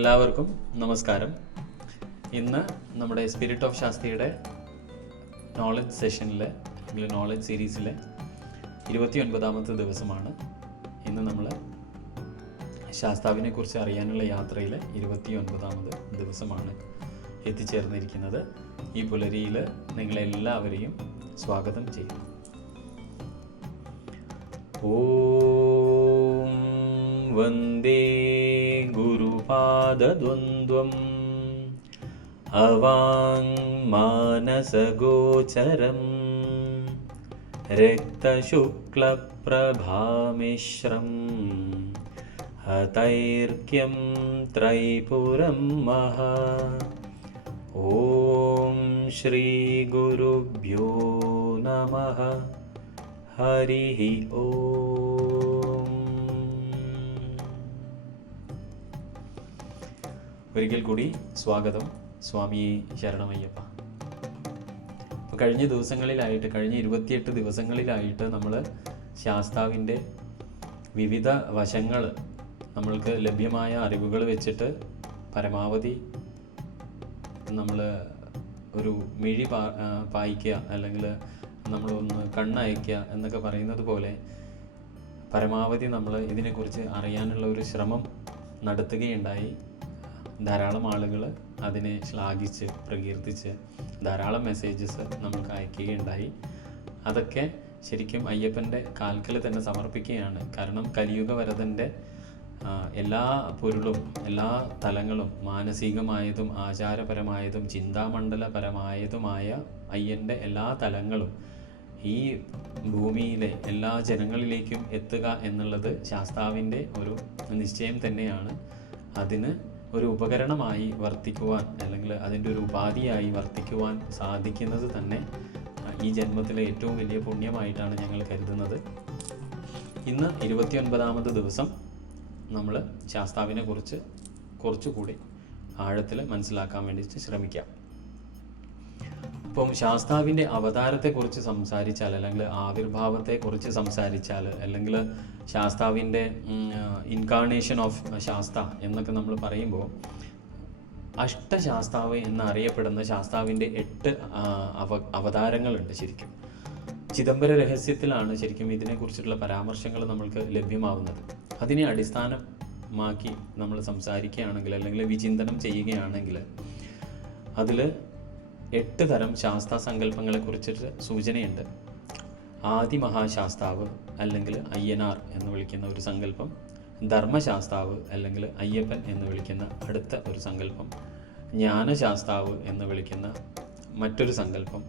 എല്ലാവർക്കും നമസ്കാരം. ഇന്ന് നമ്മുടെ സ്പിരിറ്റ് ഓഫ് ശാസ്ത്രയുടെ നോളജ് സെഷനിലെ അല്ലെങ്കിൽ നോളജ് സീരീസിലെ 29ാമത്തെ ദിവസമാണ്. ഇന്ന് നമ്മൾ ശാസ്താവിനെ കുറിച്ച് അറിയാനുള്ള യാത്രയിലെ 29ാമത് ദിവസമാണ് എത്തിച്ചേർന്നിരിക്കുന്നത്. ഈ പുലരിയിൽ നിങ്ങളെല്ലാവരെയും സ്വാഗതം ചെയ്യുന്നു. ഓം വന്ദേ ഗുരുപാദദ്വന്ദ്വം അവാങ്മാനസഗോചരം രക്തശുക്ലപ്രഭാമിശ്രം ഹതൈർക്യം ത്രൈപുരം മഹാ. ഓം ശ്രീ ഗുരുഭ്യോ നമഃ. ഹരി ഓം. ഒരിക്കൽ കൂടി സ്വാഗതം. സ്വാമി ശരണമയ്യപ്പ. അപ്പോൾ കഴിഞ്ഞ 28 ദിവസങ്ങളിലായിട്ട് നമ്മൾ ശാസ്താവിൻ്റെ വിവിധ വശങ്ങൾ നമ്മൾക്ക് ലഭ്യമായ അറിവുകൾ വെച്ചിട്ട് പരമാവധി നമ്മൾ ഒരു മിഴി പായിക്കുക അല്ലെങ്കിൽ നമ്മളൊന്ന് കണ്ണയക്കുക എന്നൊക്കെ പറയുന്നത് പോലെ പരമാവധി നമ്മൾ ഇതിനെക്കുറിച്ച് അറിയാനുള്ള ഒരു ശ്രമം നടത്തുകയുണ്ടായി. ധാരാളം ആളുകൾ അതിനെ ശ്ലാഘിച്ച് പ്രകീർത്തിച്ച് ധാരാളം മെസ്സേജസ് നമുക്ക് അയക്കുകയുണ്ടായി. അതൊക്കെ ശരിക്കും അയ്യപ്പൻ്റെ കാൽക്കൽ തന്നെ സമർപ്പിക്കുകയാണ്. കാരണം കലിയുഗ വരദൻ്റെ എല്ലാ പൊരുളും എല്ലാ തലങ്ങളും മാനസികമായതും ആചാരപരമായതും ചിന്താമണ്ഡലപരമായതുമായ അയ്യൻ്റെ എല്ലാ തലങ്ങളും ഈ ഭൂമിയിലെ എല്ലാ ജനങ്ങളിലേക്കും എത്തുക എന്നുള്ളത് ശാസ്താവിൻ്റെ ഒരു നിശ്ചയം തന്നെയാണ്. അതിന് ഒരു ഉപകരണമായി വർത്തിക്കുവാൻ അല്ലെങ്കിൽ അതിൻ്റെ ഒരു ഉപാധിയായി വർത്തിക്കുവാൻ സാധിക്കുന്നത് തന്നെ ഈ ജന്മത്തിലെ ഏറ്റവും വലിയ പുണ്യമായിട്ടാണ് ഞങ്ങൾ കരുതുന്നത്. ഇന്ന് 29ാമത് ദിവസം നമ്മൾ ശാസ്താവിനെ കുറിച്ച് കുറച്ചുകൂടി ആഴത്തിൽ മനസ്സിലാക്കാൻ വേണ്ടിയിട്ട് ശ്രമിക്കാം. അപ്പം ശാസ്താവിൻ്റെ അവതാരത്തെക്കുറിച്ച് സംസാരിച്ചാൽ അല്ലെങ്കിൽ ആവിർഭാവത്തെക്കുറിച്ച് സംസാരിച്ചാൽ അല്ലെങ്കിൽ ശാസ്താവിൻ്റെ ഇൻകാർണേഷൻ ഓഫ് ശാസ്ത എന്നൊക്കെ നമ്മൾ പറയുമ്പോൾ അഷ്ടശാസ്താവ് എന്നറിയപ്പെടുന്ന ശാസ്താവിൻ്റെ 8 അവതാരങ്ങളുണ്ട്. ശരിക്കും ചിദംബര രഹസ്യത്തിലാണ് ശരിക്കും ഇതിനെക്കുറിച്ചിട്ടുള്ള പരാമർശങ്ങൾ നമ്മൾക്ക് ലഭ്യമാവുന്നത്. അതിനെ അടിസ്ഥാനമാക്കി നമ്മൾ സംസാരിക്കുകയാണെങ്കിൽ അല്ലെങ്കിൽ വിചിന്തനം ചെയ്യുകയാണെങ്കിൽ അതിൽ 8 തരം ശാസ്താ സങ്കല്പങ്ങളെക്കുറിച്ചിട്ട് സൂചനയുണ്ട്. ആദിമഹാശാസ്താവ് അല്ലെങ്കിൽ അയ്യനാർ എന്ന് വിളിക്കുന്ന ഒരു സങ്കല്പം, ധർമ്മശാസ്താവ് അല്ലെങ്കിൽ അയ്യപ്പൻ എന്ന് വിളിക്കുന്ന അടുത്ത ഒരു സങ്കല്പം, ജ്ഞാനശാസ്താവ് എന്ന് വിളിക്കുന്ന മറ്റൊരു സങ്കല്പം,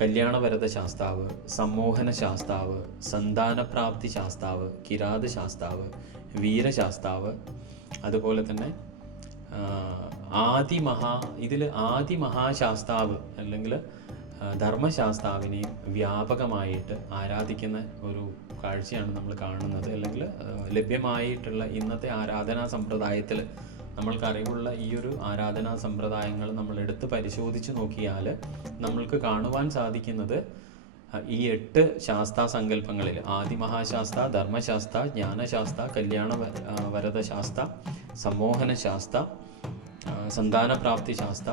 കല്യാണവരദ ശാസ്താവ്, സമ്മോഹന ശാസ്താവ്, സന്താനപ്രാപ്തി ശാസ്താവ്, കിരാത ശാസ്താവ്, വീരശാസ്താവ്, അതുപോലെ തന്നെ ഇതിൽ ആദിമഹാശാസ്താവ് അല്ലെങ്കിൽ ധർമ്മശാസ്താവിനെ വ്യാപകമായിട്ട് ആരാധിക്കുന്ന ഒരു കാഴ്ചയാണ് നമ്മൾ കാണുന്നത്. അല്ലെങ്കിൽ ലഭ്യമായിട്ടുള്ള ഇന്നത്തെ ആരാധനാ സമ്പ്രദായത്തിൽ നമ്മൾക്ക് അറിവുള്ള ഈ ഒരു ആരാധനാ സമ്പ്രദായങ്ങൾ നമ്മൾ എടുത്ത് പരിശോധിച്ച് നോക്കിയാൽ നമ്മൾക്ക് കാണുവാൻ സാധിക്കുന്നത് ഈ 8 ശാസ്താ സങ്കല്പങ്ങളിൽ ആദിമഹാശാസ്ത, ധർമ്മശാസ്ത, ജ്ഞാനശാസ്ത, കല്യാണ വരദ ശാസ്ത, സമ്മോഹന ശാസ്ത, സന്താനപ്രാപ്തി ശാസ്ത,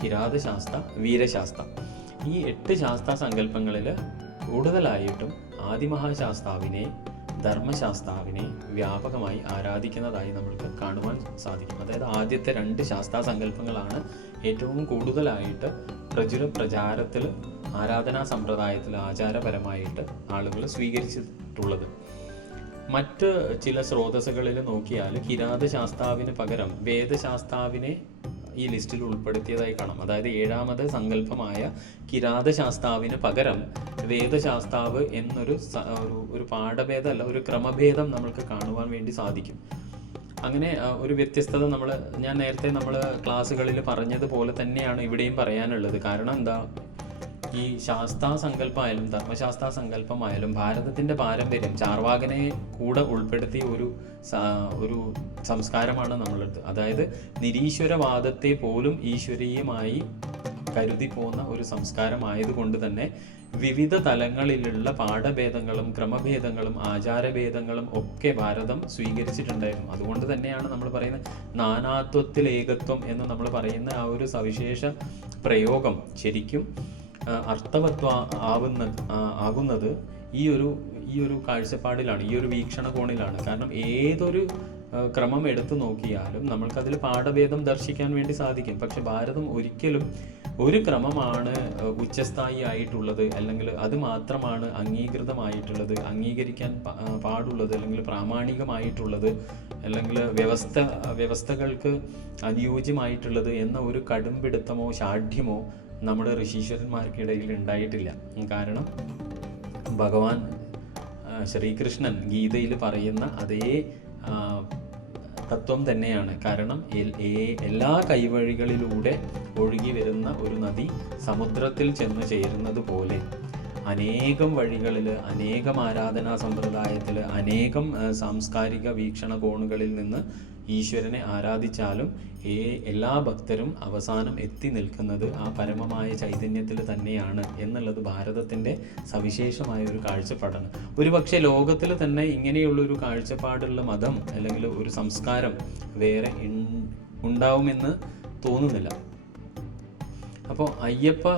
കിരാത ശാസ്ത, വീരശാസ്ത, ഈ 8 ശാസ്താ സങ്കല്പങ്ങളിൽ കൂടുതലായിട്ടും ആദിമഹാശാസ്താവിനെ ധർമ്മശാസ്താവിനെ വ്യാപകമായി ആരാധിക്കുന്നതായി നമ്മൾക്ക് കാണുവാൻ സാധിക്കും. അതായത് ആദ്യത്തെ 2 ശാസ്താ സങ്കല്പങ്ങളാണ് ഏറ്റവും കൂടുതലായിട്ട് പ്രചാരത്തിൽ ആരാധനാ സമ്പ്രദായത്തിൽ ആചാരപരമായിട്ട് ആളുകൾ സ്വീകരിച്ചിട്ടുള്ളത്. മറ്റ് ചില സ്രോതസ്സുകളിൽ നോക്കിയാൽ കിരാത ശാസ്താവിന് പകരം വേദശാസ്താവിനെ ഈ ലിസ്റ്റിൽ ഉൾപ്പെടുത്തിയതായി കാണാം. അതായത് 7ാമത് സങ്കല്പമായ കിരാത ശാസ്താവിന് പകരം വേദശാസ്താവ് എന്നൊരു പാഠഭേദമല്ല, ഒരു ക്രമഭേദം നമ്മൾക്ക് കാണുവാൻ വേണ്ടി സാധിക്കും. അങ്ങനെ ഒരു വ്യത്യസ്തത ഞാൻ നേരത്തെ ക്ലാസ്സുകളിൽ പറഞ്ഞതുപോലെ തന്നെയാണ് ഇവിടെയും പറയാനുള്ളത്. കാരണം എന്താ, ഈ ശാസ്താ സങ്കല്പമായാലും ധർമ്മശാസ്താ സങ്കല്പമായാലും ഭാരതത്തിൻ്റെ പാരമ്പര്യം ചാർവാകനെ കൂടെ ഉൾപ്പെടുത്തിയ ഒരു സംസ്കാരമാണ് നമ്മളുടെ. അതായത് നിരീശ്വരവാദത്തെ പോലും ഈശ്വരീയമായി കരുതി പോകുന്ന ഒരു സംസ്കാരം ആയതുകൊണ്ട് തന്നെ വിവിധ തലങ്ങളിലുള്ള പാഠഭേദങ്ങളും ക്രമഭേദങ്ങളും ആചാരഭേദങ്ങളും ഒക്കെ ഭാരതം സ്വീകരിച്ചിട്ടുണ്ടായിരുന്നു. അതുകൊണ്ട് തന്നെയാണ് നമ്മൾ പറയുന്നത് നാനാത്വത്തിൽ ഏകത്വം എന്ന് നമ്മൾ പറയുന്ന ആ ഒരു സവിശേഷ പ്രയോഗം ശരിക്കും ആകുന്നത് ഈ ഒരു കാഴ്ചപ്പാടിലാണ്, ഈ ഒരു വീക്ഷണകോണിലാണ്. കാരണം ഏതൊരു ക്രമം എടുത്തു നോക്കിയാലും നമ്മൾക്കതിൽ പാഠഭേദം ദർശിക്കാൻ വേണ്ടി സാധിക്കും. പക്ഷെ ഭാരതം ഒരിക്കലും ഒരു ക്രമമാണ് ഉച്ചസ്ഥായി ആയിട്ടുള്ളത്, അല്ലെങ്കിൽ അത് മാത്രമാണ് അംഗീകൃതമായിട്ടുള്ളത്, അംഗീകരിക്കാൻ പാടുള്ളത്, അല്ലെങ്കിൽ പ്രാമാണികമായിട്ടുള്ളത്, അല്ലെങ്കിൽ വ്യവസ്ഥകൾക്ക് അനുയോജ്യമായിട്ടുള്ളത് എന്ന ഒരു കടുംപിടുത്തമോ ഷാഠ്യമോ നമ്മുടെ ഋഷീശ്വരന്മാർക്കിടയിൽ ഉണ്ടായിട്ടില്ല. കാരണം ഭഗവാൻ ശ്രീകൃഷ്ണൻ ഗീതയിൽ പറയുന്ന അതേ തത്വം തന്നെയാണ്. കാരണം എല്ലാ കൈവഴികളിലൂടെ ഒഴുകി വരുന്ന ഒരു നദി സമുദ്രത്തിൽ ചെന്ന് ചേരുന്നത് പോലെ അനേകം വഴികളിൽ, അനേകം ആരാധനാ സമ്പ്രദായത്തിൽ, അനേകം സാംസ്കാരിക വീക്ഷണകോണുകളിൽ നിന്ന് ഈശ്വരനെ ആരാധിച്ചാലും എല്ലാ ഭക്തരും അവസാനം എത്തി നിൽക്കുന്നത് ആ പരമമായ ചൈതന്യത്തിൽ തന്നെയാണ് എന്നുള്ളത് ഭാരതത്തിൻ്റെ സവിശേഷമായ ഒരു കാഴ്ചപ്പാടാണ്. ഒരുപക്ഷെ ലോകത്തിൽ തന്നെ ഇങ്ങനെയുള്ളൊരു കാഴ്ചപ്പാടുള്ള മതം അല്ലെങ്കിൽ ഒരു സംസ്കാരം വേറെ ഉണ്ടാവുമെന്ന് തോന്നുന്നില്ല. അപ്പോൾ അയ്യപ്പ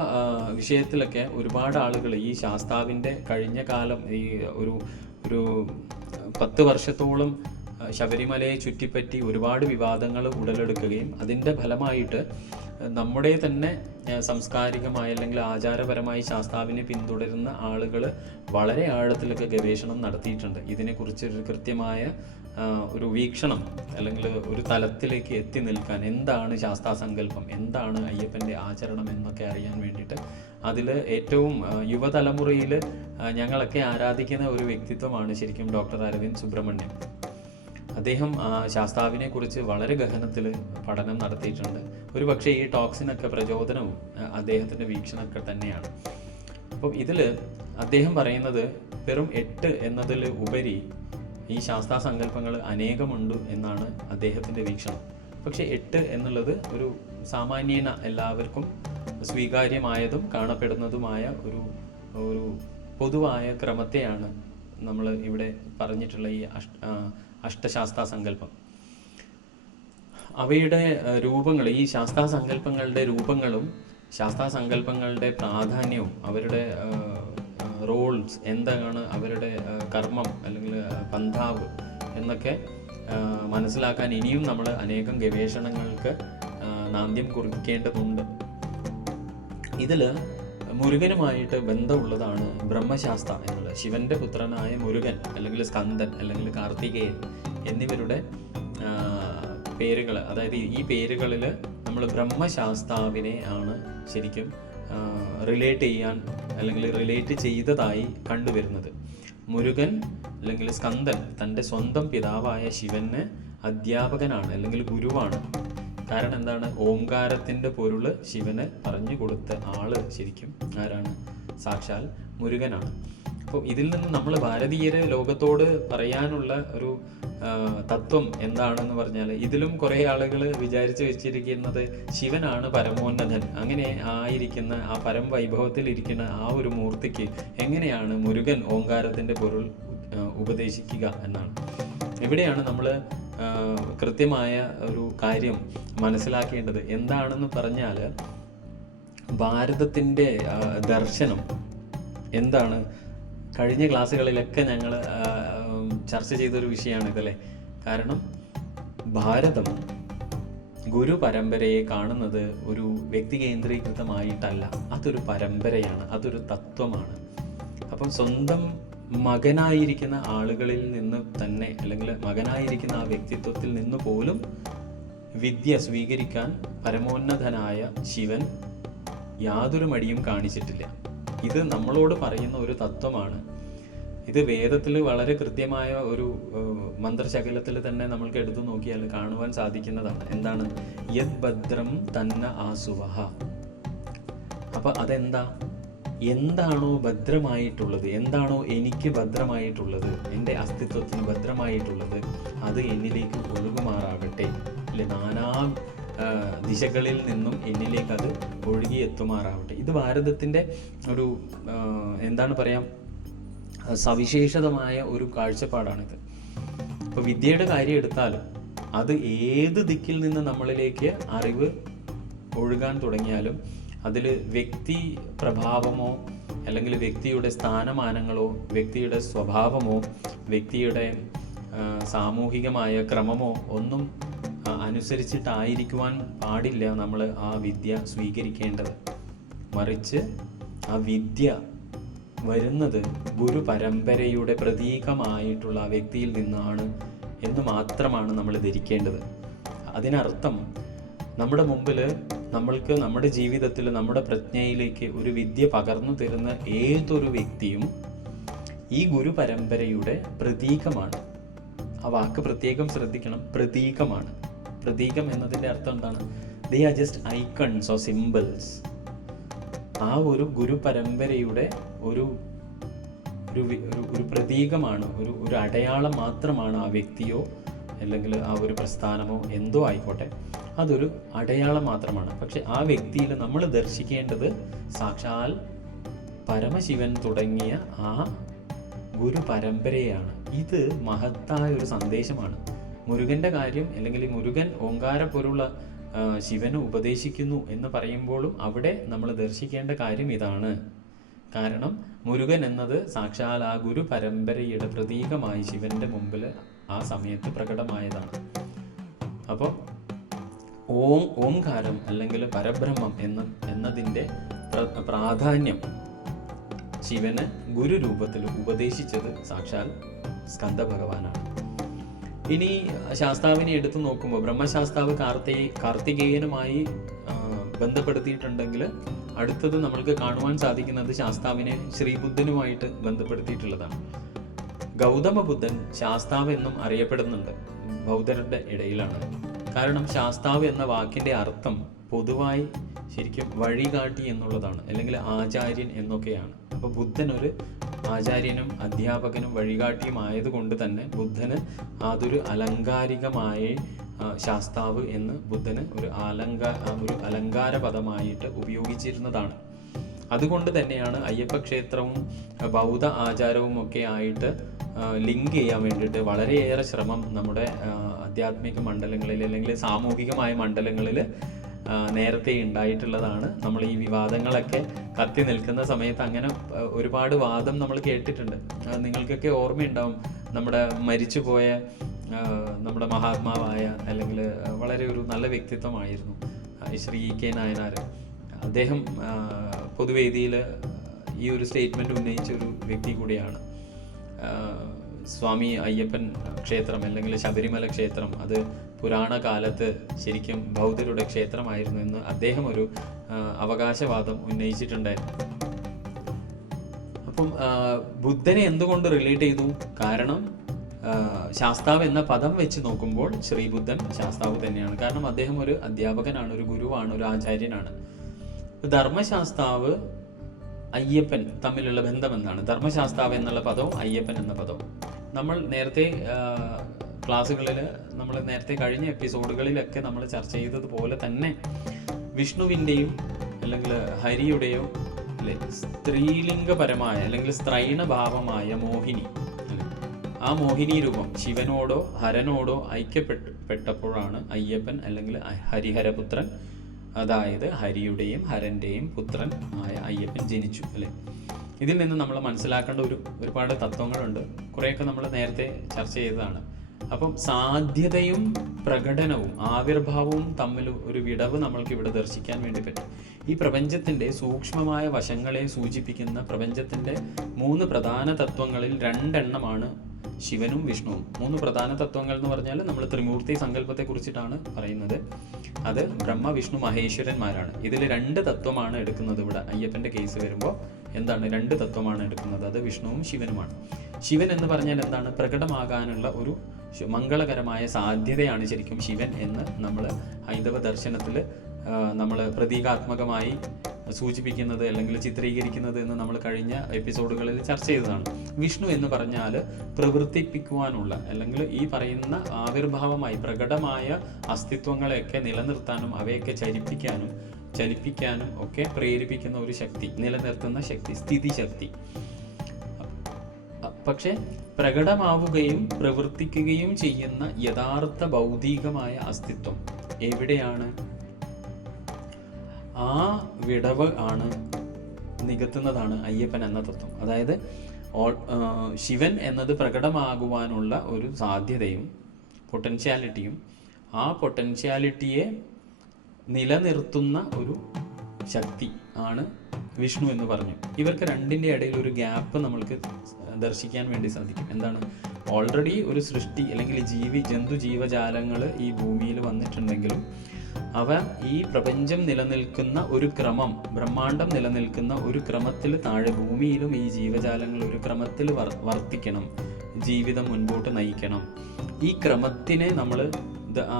വിഷയത്തിലൊക്കെ ഒരുപാട് ആളുകൾ ഈ ശാസ്താവിൻ്റെ കഴിഞ്ഞ കാലം ഈ ഒരു 10 വർഷത്തോളം ശബരിമലയെ ചുറ്റിപ്പറ്റി ഒരുപാട് വിവാദങ്ങൾ ഉടലെടുക്കുകയും അതിൻ്റെ ഫലമായിട്ട് നമ്മുടെ തന്നെ സാംസ്കാരികമായി അല്ലെങ്കിൽ ആചാരപരമായി ശാസ്താവിനെ പിന്തുടരുന്ന ആളുകൾ വളരെ ആഴത്തിലൊക്കെ ഗവേഷണം നടത്തിയിട്ടുണ്ട്. ഇതിനെക്കുറിച്ച് ഒരു കൃത്യമായ ഒരു വീക്ഷണം അല്ലെങ്കിൽ ഒരു തലത്തിലേക്ക് എത്തി നിൽക്കാൻ എന്താണ് ശാസ്താസങ്കല്പം, എന്താണ് അയ്യപ്പൻ്റെ ആചരണം എന്നൊക്കെ അറിയാൻ വേണ്ടിയിട്ട് അതിൽ ഏറ്റവും യുവതലമുറയിൽ ഞങ്ങളൊക്കെ ആരാധിക്കുന്ന ഒരു വ്യക്തിത്വമാണ് ശരിക്കും ഡോക്ടർ അരവിന്ദ് സുബ്രഹ്മണ്യം. അദ്ദേഹം ശാസ്താവിനെ കുറിച്ച് വളരെ ഗഹനത്തിൽ പഠനം നടത്തിയിട്ടുണ്ട്. ഒരു പക്ഷേ ഈ ടോക്സിനൊക്കെ പ്രചോദനവും അദ്ദേഹത്തിൻ്റെ വീക്ഷണമൊക്കെ തന്നെയാണ്. അപ്പം ഇതിൽ അദ്ദേഹം പറയുന്നത് വെറും 8 എന്നതിൽ ഉപരി ഈ ശാസ്താസങ്കല്പങ്ങൾ അനേകമുണ്ട് എന്നാണ് അദ്ദേഹത്തിൻ്റെ വീക്ഷണം. പക്ഷേ 8 എന്നുള്ളത് ഒരു സാമാന്യേന എല്ലാവർക്കും സ്വീകാര്യമായതും കാണപ്പെടുന്നതുമായ ഒരു പൊതുവായ ക്രമത്തെയാണ് നമ്മൾ ഇവിടെ പറഞ്ഞിട്ടുള്ള ഈ അഷ്ടശാസ്താസങ്കല്പം. അവയുടെ രൂപങ്ങൾ, ഈ ശാസ്താസങ്കല്പങ്ങളുടെ രൂപങ്ങളും ശാസ്താസങ്കല്പങ്ങളുടെ പ്രാധാന്യവും അവരുടെ റോൾസ് എന്താണ്, അവരുടെ കർമ്മം അല്ലെങ്കിൽ പന്ഥാവ് എന്നൊക്കെ മനസ്സിലാക്കാൻ ഇനിയും നമ്മൾ അനേകം ഗവേഷണങ്ങൾക്ക് നാന്ദ്യം കുറിക്കേണ്ടതുണ്ട്. ഇതിൽ മുരുകനുമായിട്ട് ബന്ധമുള്ളതാണ് ബ്രഹ്മശാസ്ത എന്നുള്ളത്. ശിവന്റെ പുത്രനായ മുരുകൻ അല്ലെങ്കിൽ സ്കന്ദൻ അല്ലെങ്കിൽ കാർത്തികേയൻ എന്നിവരുടെ പേരുകൾ, അതായത് ഈ പേരുകളിൽ നമ്മൾ ബ്രഹ്മശാസ്താവിനെ ആണ് ശരിക്കും റിലേറ്റ് ചെയ്തതായി കണ്ടുവരുന്നത്. മുരുകൻ അല്ലെങ്കിൽ സ്കന്ദൻ തൻ്റെ സ്വന്തം പിതാവായ ശിവന് അധ്യാപകനാണ് അല്ലെങ്കിൽ ഗുരുവാണ്. കാരണം എന്താണ്? ഓംകാരത്തിൻ്റെ പൊരുള് ശിവന് പറഞ്ഞു കൊടുത്ത ആള് ശരിക്കും ആരാണ്? സാക്ഷാൽ മുരുകനാണ്. അപ്പോൾ ഇതിൽ നിന്ന് നമ്മൾ ഭാരതീയര് ലോകത്തോട് പറയാനുള്ള ഒരു തത്വം എന്താണെന്ന് പറഞ്ഞാൽ, ഇതിലും കുറേ ആളുകൾ വിചാരിച്ചു വെച്ചിരിക്കുന്നത് ശിവനാണ് പരമോന്നതൻ. അങ്ങനെ ആയിരിക്കുന്ന ആ പരം വൈഭവത്തിൽ ഇരിക്കുന്ന ആ ഒരു മൂർത്തിക്ക് എങ്ങനെയാണ് മുരുകൻ ഓംകാരത്തിൻ്റെ പൊരുൾ ഉപദേശിക്കുക എന്നാണ്. എവിടെയാണ് നമ്മൾ കൃത്യമായ ഒരു കാര്യം മനസ്സിലാക്കേണ്ടത് എന്താണെന്ന് പറഞ്ഞാൽ, ഭാരതത്തിൻ്റെ ദർശനം എന്താണ്? കഴിഞ്ഞ ക്ലാസ്സുകളിലൊക്കെ ഞങ്ങൾ ചർച്ച ചെയ്തൊരു വിഷയമാണ് ഇതല്ലേ. കാരണം ഭാരതം ഗുരു പരമ്പരയെ കാണുന്നത് ഒരു വ്യക്തി കേന്ദ്രീകൃതമായിട്ടല്ല, അതൊരു പരമ്പരയാണ്, അതൊരു തത്വമാണ്. അപ്പം സ്വന്തം മകനായിരിക്കുന്ന ആളുകളിൽ നിന്ന് തന്നെ അല്ലെങ്കിൽ മകനായിരിക്കുന്ന ആ വ്യക്തിത്വത്തിൽ നിന്ന് പോലും വിദ്യ സ്വീകരിക്കാൻ പരമോന്നതനായ ശിവൻ യാതൊരു മടിയും കാണിച്ചിട്ടില്ല. ഇത് നമ്മളോട് പറയുന്ന ഒരു തത്വമാണ്. ഇത് വേദത്തിൽ വളരെ കൃത്യമായ ഒരു മന്ത്രശകലത്തിൽ തന്നെ നമ്മൾക്ക് എടുത്തു നോക്കിയാൽ കാണുവാൻ സാധിക്കുന്നതാണ്. എന്താണ്? യത് ഭദ്രം തന്ന ആസുവഹ. അപ്പൊ അതെന്താ? എന്താണോ ഭദ്രമായിട്ടുള്ളത്, എന്താണോ എനിക്ക് ഭദ്രമായിട്ടുള്ളത്, എൻ്റെ അസ്തിത്വത്തിന് ഭദ്രമായിട്ടുള്ളത്, അത് എന്നിലേക്ക് ഒഴുകുമാറാകട്ടെ. അല്ലെ, ദിശകളിൽ നിന്നും എന്നിലേക്ക് അത് ഒഴുകിയെത്തുമാറാവട്ടെ. ഇത് ഭാരതത്തിൻ്റെ ഒരു എന്താണ് പറയാം, സവിശേഷതമായ ഒരു കാഴ്ചപ്പാടാണിത്. ഇപ്പോൾ വിദ്യയുടെ കാര്യം എടുത്താലും അത് ഏത് ദിക്കിൽ നിന്ന് നമ്മളിലേക്ക് അറിവ് ഒഴുകാൻ തുടങ്ങിയാലും അതിൽ വ്യക്തി പ്രഭാവമോ അല്ലെങ്കിൽ വ്യക്തിയുടെ സ്ഥാനമാനങ്ങളോ വ്യക്തിയുടെ സ്വഭാവമോ വ്യക്തിയുടെ സാമൂഹികമായ ക്രമമോ ഒന്നും അനുസരിച്ചിട്ടായിരിക്കുവാൻ പാടില്ല നമ്മൾ ആ വിദ്യ സ്വീകരിക്കേണ്ടത്. മറിച്ച് ആ വിദ്യ വരുന്നത് ഗുരു പരമ്പരയുടെ പ്രതീകമായിട്ടുള്ള ആ വ്യക്തിയിൽ നിന്നാണ് എന്ന് മാത്രമാണ് നമ്മൾ ധരിക്കേണ്ടത്. അതിനർത്ഥം നമ്മുടെ മുമ്പിൽ നമ്മൾക്ക് നമ്മുടെ ജീവിതത്തിൽ നമ്മുടെ പ്രജ്ഞയിലേക്ക് ഒരു വിദ്യ പകർന്നു തരുന്ന ഏതൊരു വ്യക്തിയും ഈ ഗുരു പരമ്പരയുടെ പ്രതീകമാണ്. ആ വാക്ക് പ്രത്യേകം ശ്രദ്ധിക്കണം, പ്രതീകമാണ്. പ്രതീകം എന്നതിൻ്റെ അർത്ഥം എന്താണ്? They are just icons or symbols. ആ ഒരു ഗുരു പരമ്പരയുടെ ഒരു പ്രതീകമാണ്, ഒരു അടയാളം മാത്രമാണ് ആ വ്യക്തിയോ അല്ലെങ്കിൽ ആ ഒരു പ്രസ്ഥാനമോ എന്തോ ആയിക്കോട്ടെ, അതൊരു അടയാളം മാത്രമാണ്. പക്ഷെ ആ വ്യക്തിയിൽ നമ്മൾ ദർശിക്കേണ്ടത് സാക്ഷാൽ പരമശിവൻ തുടങ്ങിയ ആ ഗുരു പരമ്പരയാണ്. ഇത് മഹത്തായ ഒരു സന്ദേശമാണ്. മുരുകൻ്റെ കാര്യം അല്ലെങ്കിൽ മുരുകൻ ഓങ്കാരപ്പൊരുള്ള ശിവന് ഉപദേശിക്കുന്നു എന്ന് പറയുമ്പോഴും അവിടെ നമ്മൾ ദർശിക്കേണ്ട കാര്യം ഇതാണ്. കാരണം മുരുകൻ എന്നത് സാക്ഷാൽ ആ ഗുരു പരമ്പരയുടെ പ്രതീകമായി ശിവന്റെ മുമ്പിൽ ആ സമയത്ത് പ്രകടമായതാണ്. അപ്പോൾ ഓംകാരം അല്ലെങ്കിൽ പരബ്രഹ്മം എന്നതിൻ്റെ പ്രാധാന്യം ശിവന് ഗുരു രൂപത്തിൽ ഉപദേശിച്ചത് സാക്ഷാൽ സ്കന്ദ ഭഗവാനാണ്. ഇനി ശാസ്താവിനെ എടുത്തു നോക്കുമ്പോൾ ബ്രഹ്മശാസ്താവ് കാർത്തികേയനുമായി ബന്ധപ്പെടുത്തിയിട്ടുണ്ടെങ്കിൽ അടുത്തത് നമ്മൾക്ക് കാണുവാൻ സാധിക്കുന്നത് ശാസ്താവിനെ ശ്രീബുദ്ധനുമായിട്ട് ബന്ധപ്പെടുത്തിയിട്ടുള്ളതാണ്. ഗൗതമ ബുദ്ധൻ ശാസ്താവ് എന്നും അറിയപ്പെടുന്നുണ്ട് ബൗദ്ധരുടെ ഇടയിലാണ്. കാരണം ശാസ്താവ് എന്ന വാക്കിൻ്റെ അർത്ഥം പൊതുവായി ശരിക്കും വഴികാട്ടി എന്നുള്ളതാണ്, അല്ലെങ്കിൽ ആചാര്യൻ എന്നൊക്കെയാണ്. അപ്പോൾ ബുദ്ധൻ ഒരു ആചാര്യനും അധ്യാപകനും വഴികാട്ടിയും ആയതുകൊണ്ട് തന്നെ ബുദ്ധന് അതൊരു അലങ്കാരികമായ ശാസ്താവ് എന്ന് ബുദ്ധന് ഒരു അലങ്കാര പദമായിട്ട് ഉപയോഗിച്ചിരുന്നതാണ്. അതുകൊണ്ട് തന്നെയാണ് അയ്യപ്പ ക്ഷേത്രവും ബൗദ്ധ ആചാരവും ഒക്കെ ആയിട്ട് ലിങ്ക് ചെയ്യാൻ വേണ്ടിയിട്ട് വളരെയേറെ ശ്രമം നമ്മുടെ ആധ്യാത്മിക മണ്ഡലങ്ങളിൽ അല്ലെങ്കിൽ സാമൂഹികമായ മണ്ഡലങ്ങളിൽ നേരത്തെ ഉണ്ടായിട്ടുള്ളതാണ്. നമ്മൾ ഈ വിവാദങ്ങളൊക്കെ കത്തി നിൽക്കുന്ന സമയത്ത് അങ്ങനെ ഒരുപാട് വാദം നമ്മൾ കേട്ടിട്ടുണ്ട്. നിങ്ങൾക്കൊക്കെ ഓർമ്മയുണ്ടാവും, നമ്മുടെ മരിച്ചുപോയ നമ്മുടെ മഹാത്മാവായ അല്ലെങ്കിൽ വളരെ ഒരു നല്ല വ്യക്തിത്വമായിരുന്നു ശ്രീ കെ നായനാർ. അദ്ദേഹം പൊതുവേദിയിൽ ഈ ഒരു സ്റ്റേറ്റ്മെൻറ്റ് ഉന്നയിച്ച ഒരു വ്യക്തി കൂടിയാണ്. സ്വാമി അയ്യപ്പൻ ക്ഷേത്രം അല്ലെങ്കിൽ ശബരിമല ക്ഷേത്രം അത് പുരാണ കാലത്ത് ശരിക്കും ബൗദ്ധരുടെ ക്ഷേത്രമായിരുന്നു എന്ന് അദ്ദേഹം ഒരു അവകാശവാദം ഉന്നയിച്ചിട്ടുണ്ടായിരുന്നു. അപ്പം ബുദ്ധനെ എന്തുകൊണ്ട് റിലേറ്റ് ചെയ്തു? കാരണം ശാസ്താവ് എന്ന പദം വെച്ച് നോക്കുമ്പോൾ ശ്രീബുദ്ധൻ ശാസ്താവ് തന്നെയാണ്. കാരണം അദ്ദേഹം ഒരു അധ്യാപകനാണ്, ഒരു ഗുരുവാണ്, ഒരു ആചാര്യനാണ്. ധർമ്മശാസ്താവ് അയ്യപ്പൻ തമ്മിലുള്ള ബന്ധം എന്താണ്? ധർമ്മശാസ്താവ് എന്നുള്ള പദവും അയ്യപ്പൻ എന്ന പദവും നമ്മൾ നേരത്തെ ക്ലാസ്സുകളിൽ നമ്മൾ നേരത്തെ കഴിഞ്ഞ എപ്പിസോഡുകളിലൊക്കെ നമ്മൾ ചർച്ച ചെയ്തതുപോലെ തന്നെ വിഷ്ണുവിൻ്റെയും അല്ലെങ്കിൽ ഹരിയുടെയോ അല്ലെ സ്ത്രീലിംഗപരമായ അല്ലെങ്കിൽ സ്ത്രൈണഭാവമായ മോഹിനി, ആ മോഹിനി രൂപം ശിവനോടോ ഹരനോടോ ഐക്യപ്പെട്ടപ്പോഴാണ് അയ്യപ്പൻ അല്ലെങ്കിൽ ഹരിഹരപുത്രൻ, അതായത് ഹരിയുടെയും ഹരൻ്റെയും പുത്രൻ ആയ അയ്യപ്പൻ ജനിച്ചു അല്ലേ. ഇതിൽ നിന്ന് നമ്മൾ മനസ്സിലാക്കേണ്ട ഒരുപാട് തത്വങ്ങളുണ്ട്. കുറേയൊക്കെ നമ്മൾ നേരത്തെ ചർച്ച ചെയ്തതാണ്. അപ്പം സാധ്യതയും പ്രകടനവും ആവിർഭാവവും തമ്മിൽ ഒരു വിടവ് നമ്മൾക്ക് ഇവിടെ ദർശിക്കാൻ വേണ്ടി പറ്റും. ഈ പ്രപഞ്ചത്തിൻ്റെ സൂക്ഷ്മമായ വശങ്ങളെ സൂചിപ്പിക്കുന്ന പ്രപഞ്ചത്തിൻ്റെ 3 പ്രധാന തത്വങ്ങളിൽ 2 എണ്ണമാണ് ശിവനും വിഷ്ണുവും. 3 പ്രധാന തത്വങ്ങൾ എന്ന് പറഞ്ഞാൽ നമ്മൾ ത്രിമൂർത്തി സങ്കല്പത്തെ കുറിച്ചിട്ടാണ് പറയുന്നത്. അത് ബ്രഹ്മ വിഷ്ണു മഹേശ്വരന്മാരാണ്. ഇതിൽ 2 തത്വമാണ് എടുക്കുന്നത്. ഇവിടെ അയ്യപ്പൻ്റെ കേസ് വരുമ്പോൾ എന്താണ് 2 തത്വമാണ് എടുക്കുന്നത്, അത് വിഷ്ണുവും ശിവനുമാണ്. ശിവൻ എന്ന് പറഞ്ഞാൽ എന്താണ്? പ്രകടമാകാനുള്ള ഒരു മംഗളകരമായ സാധ്യതയാണ് ശരിക്കും ശിവൻ എന്ന് നമ്മൾ ഹൈന്ദവ ദർശനത്തിൽ നമ്മൾ പ്രതീകാത്മകമായി സൂചിപ്പിക്കുന്നത് അല്ലെങ്കിൽ ചിത്രീകരിക്കുന്നത് എന്ന് നമ്മൾ കഴിഞ്ഞ എപ്പിസോഡുകളിൽ ചർച്ച ചെയ്തതാണ്. വിഷ്ണു എന്ന് പറഞ്ഞാൽ പ്രവർത്തിപ്പിക്കുവാനുള്ള അല്ലെങ്കിൽ ഈ പറയുന്ന ആവിർഭാവമായി പ്രകടമായ അസ്തിത്വങ്ങളെയൊക്കെ നിലനിർത്താനും അവയൊക്കെ ചലിപ്പിക്കാനും ഒക്കെ പ്രേരിപ്പിക്കുന്ന ഒരു ശക്തി, നിലനിർത്തുന്ന ശക്തി, സ്ഥിതിശക്തി. പക്ഷെ പ്രകടമാവുകയും പ്രവർത്തിക്കുകയും ചെയ്യുന്ന യഥാർത്ഥ ഭൗതികമായ അസ്തിത്വം എവിടെയാണ്? ആ വിടവ് ആണ് നികത്തുന്നതാണ് അയ്യപ്പൻ എന്ന തത്വം. അതായത് ശിവൻ എന്നത് പ്രകടമാകുവാനുള്ള ഒരു സാധ്യതയും പൊട്ടൻഷ്യാലിറ്റിയും ആ പൊട്ടൻഷ്യാലിറ്റിയെ നിലനിർത്തുന്ന ഒരു ശക്തി ആണ് വിഷ്ണു എന്ന് പറഞ്ഞു. ഇവർക്ക് രണ്ടിൻ്റെ ഇടയിൽ ഒരു ഗ്യാപ്പ് നമ്മൾക്ക് ദർശിക്കാൻ വേണ്ടി സാധിക്കും. എന്താണ്? ഓൾറെഡി ഒരു സൃഷ്ടി അല്ലെങ്കിൽ ജന്തു ജീവജാലങ്ങൾ ഈ ഭൂമിയിൽ വന്നിട്ടുണ്ടെങ്കിലും അവ ഈ പ്രപഞ്ചം നിലനിൽക്കുന്ന ഒരു ക്രമം, ബ്രഹ്മാണ്ടം നിലനിൽക്കുന്ന ഒരു ക്രമത്തിൽ താഴെ ഭൂമിയിലും ഈ ജീവജാലങ്ങൾ ഒരു ക്രമത്തിൽ വർത്തിക്കണം, ജീവിതം മുൻപോട്ട് നയിക്കണം. ഈ ക്രമത്തിനെ നമ്മൾ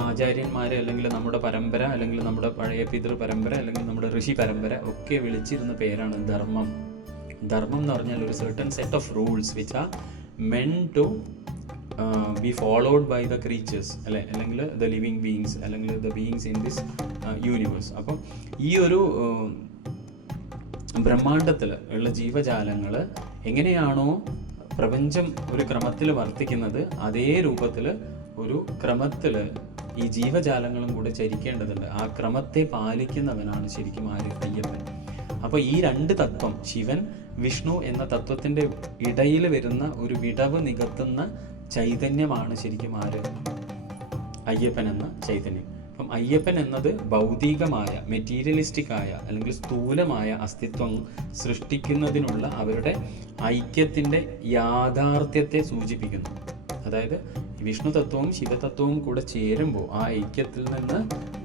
ആചാര്യന്മാരെ അല്ലെങ്കിൽ നമ്മുടെ പരമ്പര അല്ലെങ്കിൽ നമ്മുടെ പഴയ പിതൃ പരമ്പര അല്ലെങ്കിൽ നമ്മുടെ ഋഷി പരമ്പര ഒക്കെ വിളിച്ചിരുന്ന പേരാണ് ധർമ്മം. ധർമ്മം എന്ന് പറഞ്ഞാൽ ഒരു certain set of rules which are meant to be followed by the creatures അല്ലെങ്കിൽ the living beings അല്ലെങ്കിൽ the beings in this universe. അപ്പം ഈ ഒരു ബ്രഹ്മാണ്ടത്തിൽ ഉള്ള ജീവജാലങ്ങൾ എങ്ങനെയാണോ പ്രപഞ്ചം ഒരു ക്രമത്തിൽ വർത്തിക്കുന്നത് അതേ രൂപത്തിൽ ഒരു ക്രമത്തിൽ ഈ ജീവജാലങ്ങളും കൂടെ ചരിക്കേണ്ടതുണ്ട്. ആ ക്രമത്തെ പാലിക്കുന്നവനാണ് ശരിക്കും ആര്? അയ്യപ്പൻ. അപ്പോൾ ഈ രണ്ട് തത്വം, ശിവൻ വിഷ്ണു എന്ന തത്വത്തിൻ്റെ ഇടയിൽ വരുന്ന ഒരു വിടവ് നികത്തുന്ന ചൈതന്യമാണ് ശരിക്കും ആര്? അയ്യപ്പൻ എന്ന ചൈതന്യം. അപ്പം അയ്യപ്പൻ എന്നത് ഭൗതികമായ, മെറ്റീരിയലിസ്റ്റിക് ആയ അല്ലെങ്കിൽ സ്ഥൂലമായ അസ്തിത്വം സൃഷ്ടിക്കുന്നതിനുള്ള അവരുടെ ഐക്യത്തിൻ്റെ യാഥാർത്ഥ്യത്തെ സൂചിപ്പിക്കുന്നു. അതായത് വിഷ്ണു തത്വവും ശിവതത്വവും കൂടെ ചേരുമ്പോൾ ആ ഐക്യത്തിൽ നിന്ന്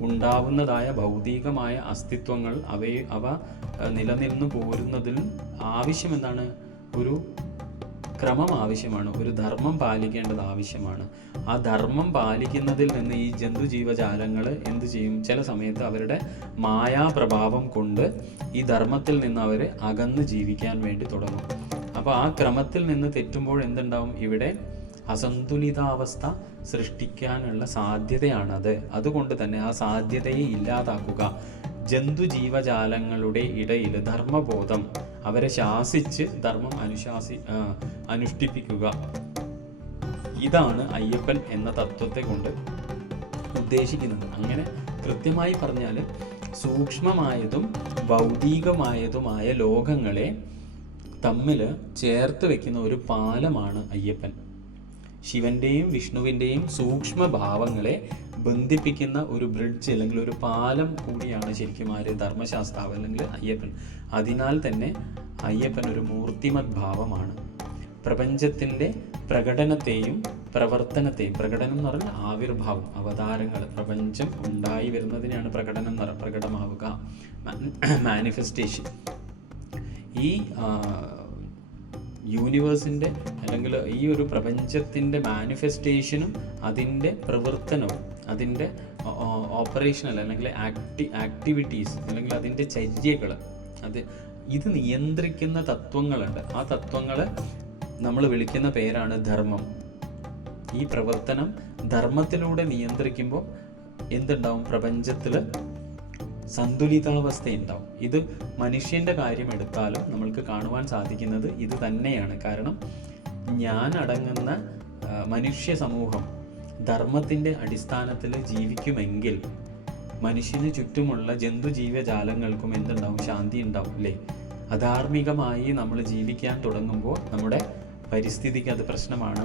ഉണ്ടാവുന്നതായ ഭൗതികമായ അസ്തിത്വങ്ങൾ അവ നിലനിന്ന് പോരുന്നതിൽ ആവശ്യം എന്താണ്? ഒരു ക്രമം ആവശ്യമാണ്, ഒരു ധർമ്മം പാലിക്കേണ്ടത് ആവശ്യമാണ്. ആ ധർമ്മം പാലിക്കുന്നതിൽ നിന്ന് ഈ ജന്തു ജീവജാലങ്ങൾ എന്ത് ചെയ്യും? ചില സമയത്ത് അവരുടെ മായാപ്രഭാവം കൊണ്ട് ഈ ധർമ്മത്തിൽ നിന്ന് അവർ അകന്ന് ജീവിക്കാൻ വേണ്ടി തുടങ്ങും. അപ്പോൾ ആ ക്രമത്തിൽ നിന്ന് തെറ്റുമ്പോൾ എന്തുണ്ടാവും? ഇവിടെ അസന്തുലിതാവസ്ഥ സൃഷ്ടിക്കാനുള്ള സാധ്യതയാണത്. അതുകൊണ്ട് തന്നെ ആ സാധ്യതയെ ഇല്ലാതാക്കുക, ജന്തു ജീവജാലങ്ങളുടെ ഇടയിൽ ധർമ്മബോധം, അവരെ ശാസിച്ച് ധർമ്മം അനുഷ്ഠിപ്പിക്കുക. ഇതാണ് അയ്യപ്പൻ എന്ന തത്വത്തെ കൊണ്ട് ഉദ്ദേശിക്കുന്നത്. അങ്ങനെ കൃത്യമായി പറഞ്ഞാൽ സൂക്ഷ്മമായതും ഭൗതികമായതുമായ ലോകങ്ങളെ തമ്മിൽ ചേർത്ത് വെക്കുന്ന ഒരു പാലമാണ് അയ്യപ്പൻ. ശിവന്റെയും വിഷ്ണുവിൻ്റെയും സൂക്ഷ്മഭാവങ്ങളെ ബന്ധിപ്പിക്കുന്ന ഒരു ബ്രിഡ്ജ് അല്ലെങ്കിൽ ഒരു പാലം കൂടിയാണ് ശരിക്കും ആര്? ധർമ്മശാസ്താവ് അല്ലെങ്കിൽ അയ്യപ്പൻ. അതിനാൽ തന്നെ അയ്യപ്പൻ ഒരു മൂർത്തിമത് ഭാവമാണ്. പ്രപഞ്ചത്തിൻ്റെ പ്രകടനത്തെയും പ്രവർത്തനത്തെയും, പ്രകടനം എന്ന് പറഞ്ഞാൽ ആവിർഭാവം, അവതാരങ്ങൾ, പ്രപഞ്ചം ഉണ്ടായി വരുന്നതിനെയാണ് പ്രകടമാവുക, മാനിഫെസ്റ്റേഷൻ. ഈ യൂണിവേഴ്സിൻ്റെ അല്ലെങ്കിൽ ഈ ഒരു പ്രപഞ്ചത്തിൻ്റെ മാനിഫെസ്റ്റേഷനും അതിൻ്റെ പ്രവർത്തനവും അതിൻ്റെ ഓപ്പറേഷണൽ അല്ലെങ്കിൽ ആക്ടിവിറ്റീസ് അല്ലെങ്കിൽ അതിൻ്റെ ചര്യകൾ, ഇത് നിയന്ത്രിക്കുന്ന തത്വങ്ങളുണ്ട്. ആ തത്വങ്ങൾ നമ്മൾ വിളിക്കുന്ന പേരാണ് ധർമ്മം. ഈ പ്രവർത്തനം ധർമ്മത്തിലൂടെ നിയന്ത്രിക്കുമ്പോൾ എന്തുണ്ടാവും? പ്രപഞ്ചത്തിൽ സന്തുലിതാവസ്ഥ ഉണ്ടാവും. ഇത് മനുഷ്യൻ്റെ കാര്യം എടുത്താലും നമ്മൾക്ക് കാണുവാൻ സാധിക്കുന്നത് ഇത് തന്നെയാണ്. കാരണം ഞാൻ അടങ്ങുന്ന മനുഷ്യ സമൂഹം ധർമ്മത്തിൻ്റെ അടിസ്ഥാനത്തിൽ ജീവിക്കുമെങ്കിൽ മനുഷ്യന് ചുറ്റുമുള്ള ജന്തു ജീവജാലങ്ങൾക്കും എന്തുണ്ടാവും? ശാന്തി ഉണ്ടാവും അല്ലേ? അധാർമികമായി നമ്മൾ ജീവിക്കാൻ തുടങ്ങുമ്പോൾ നമ്മുടെ പരിസ്ഥിതിക്ക് അത് പ്രശ്നമാണ്.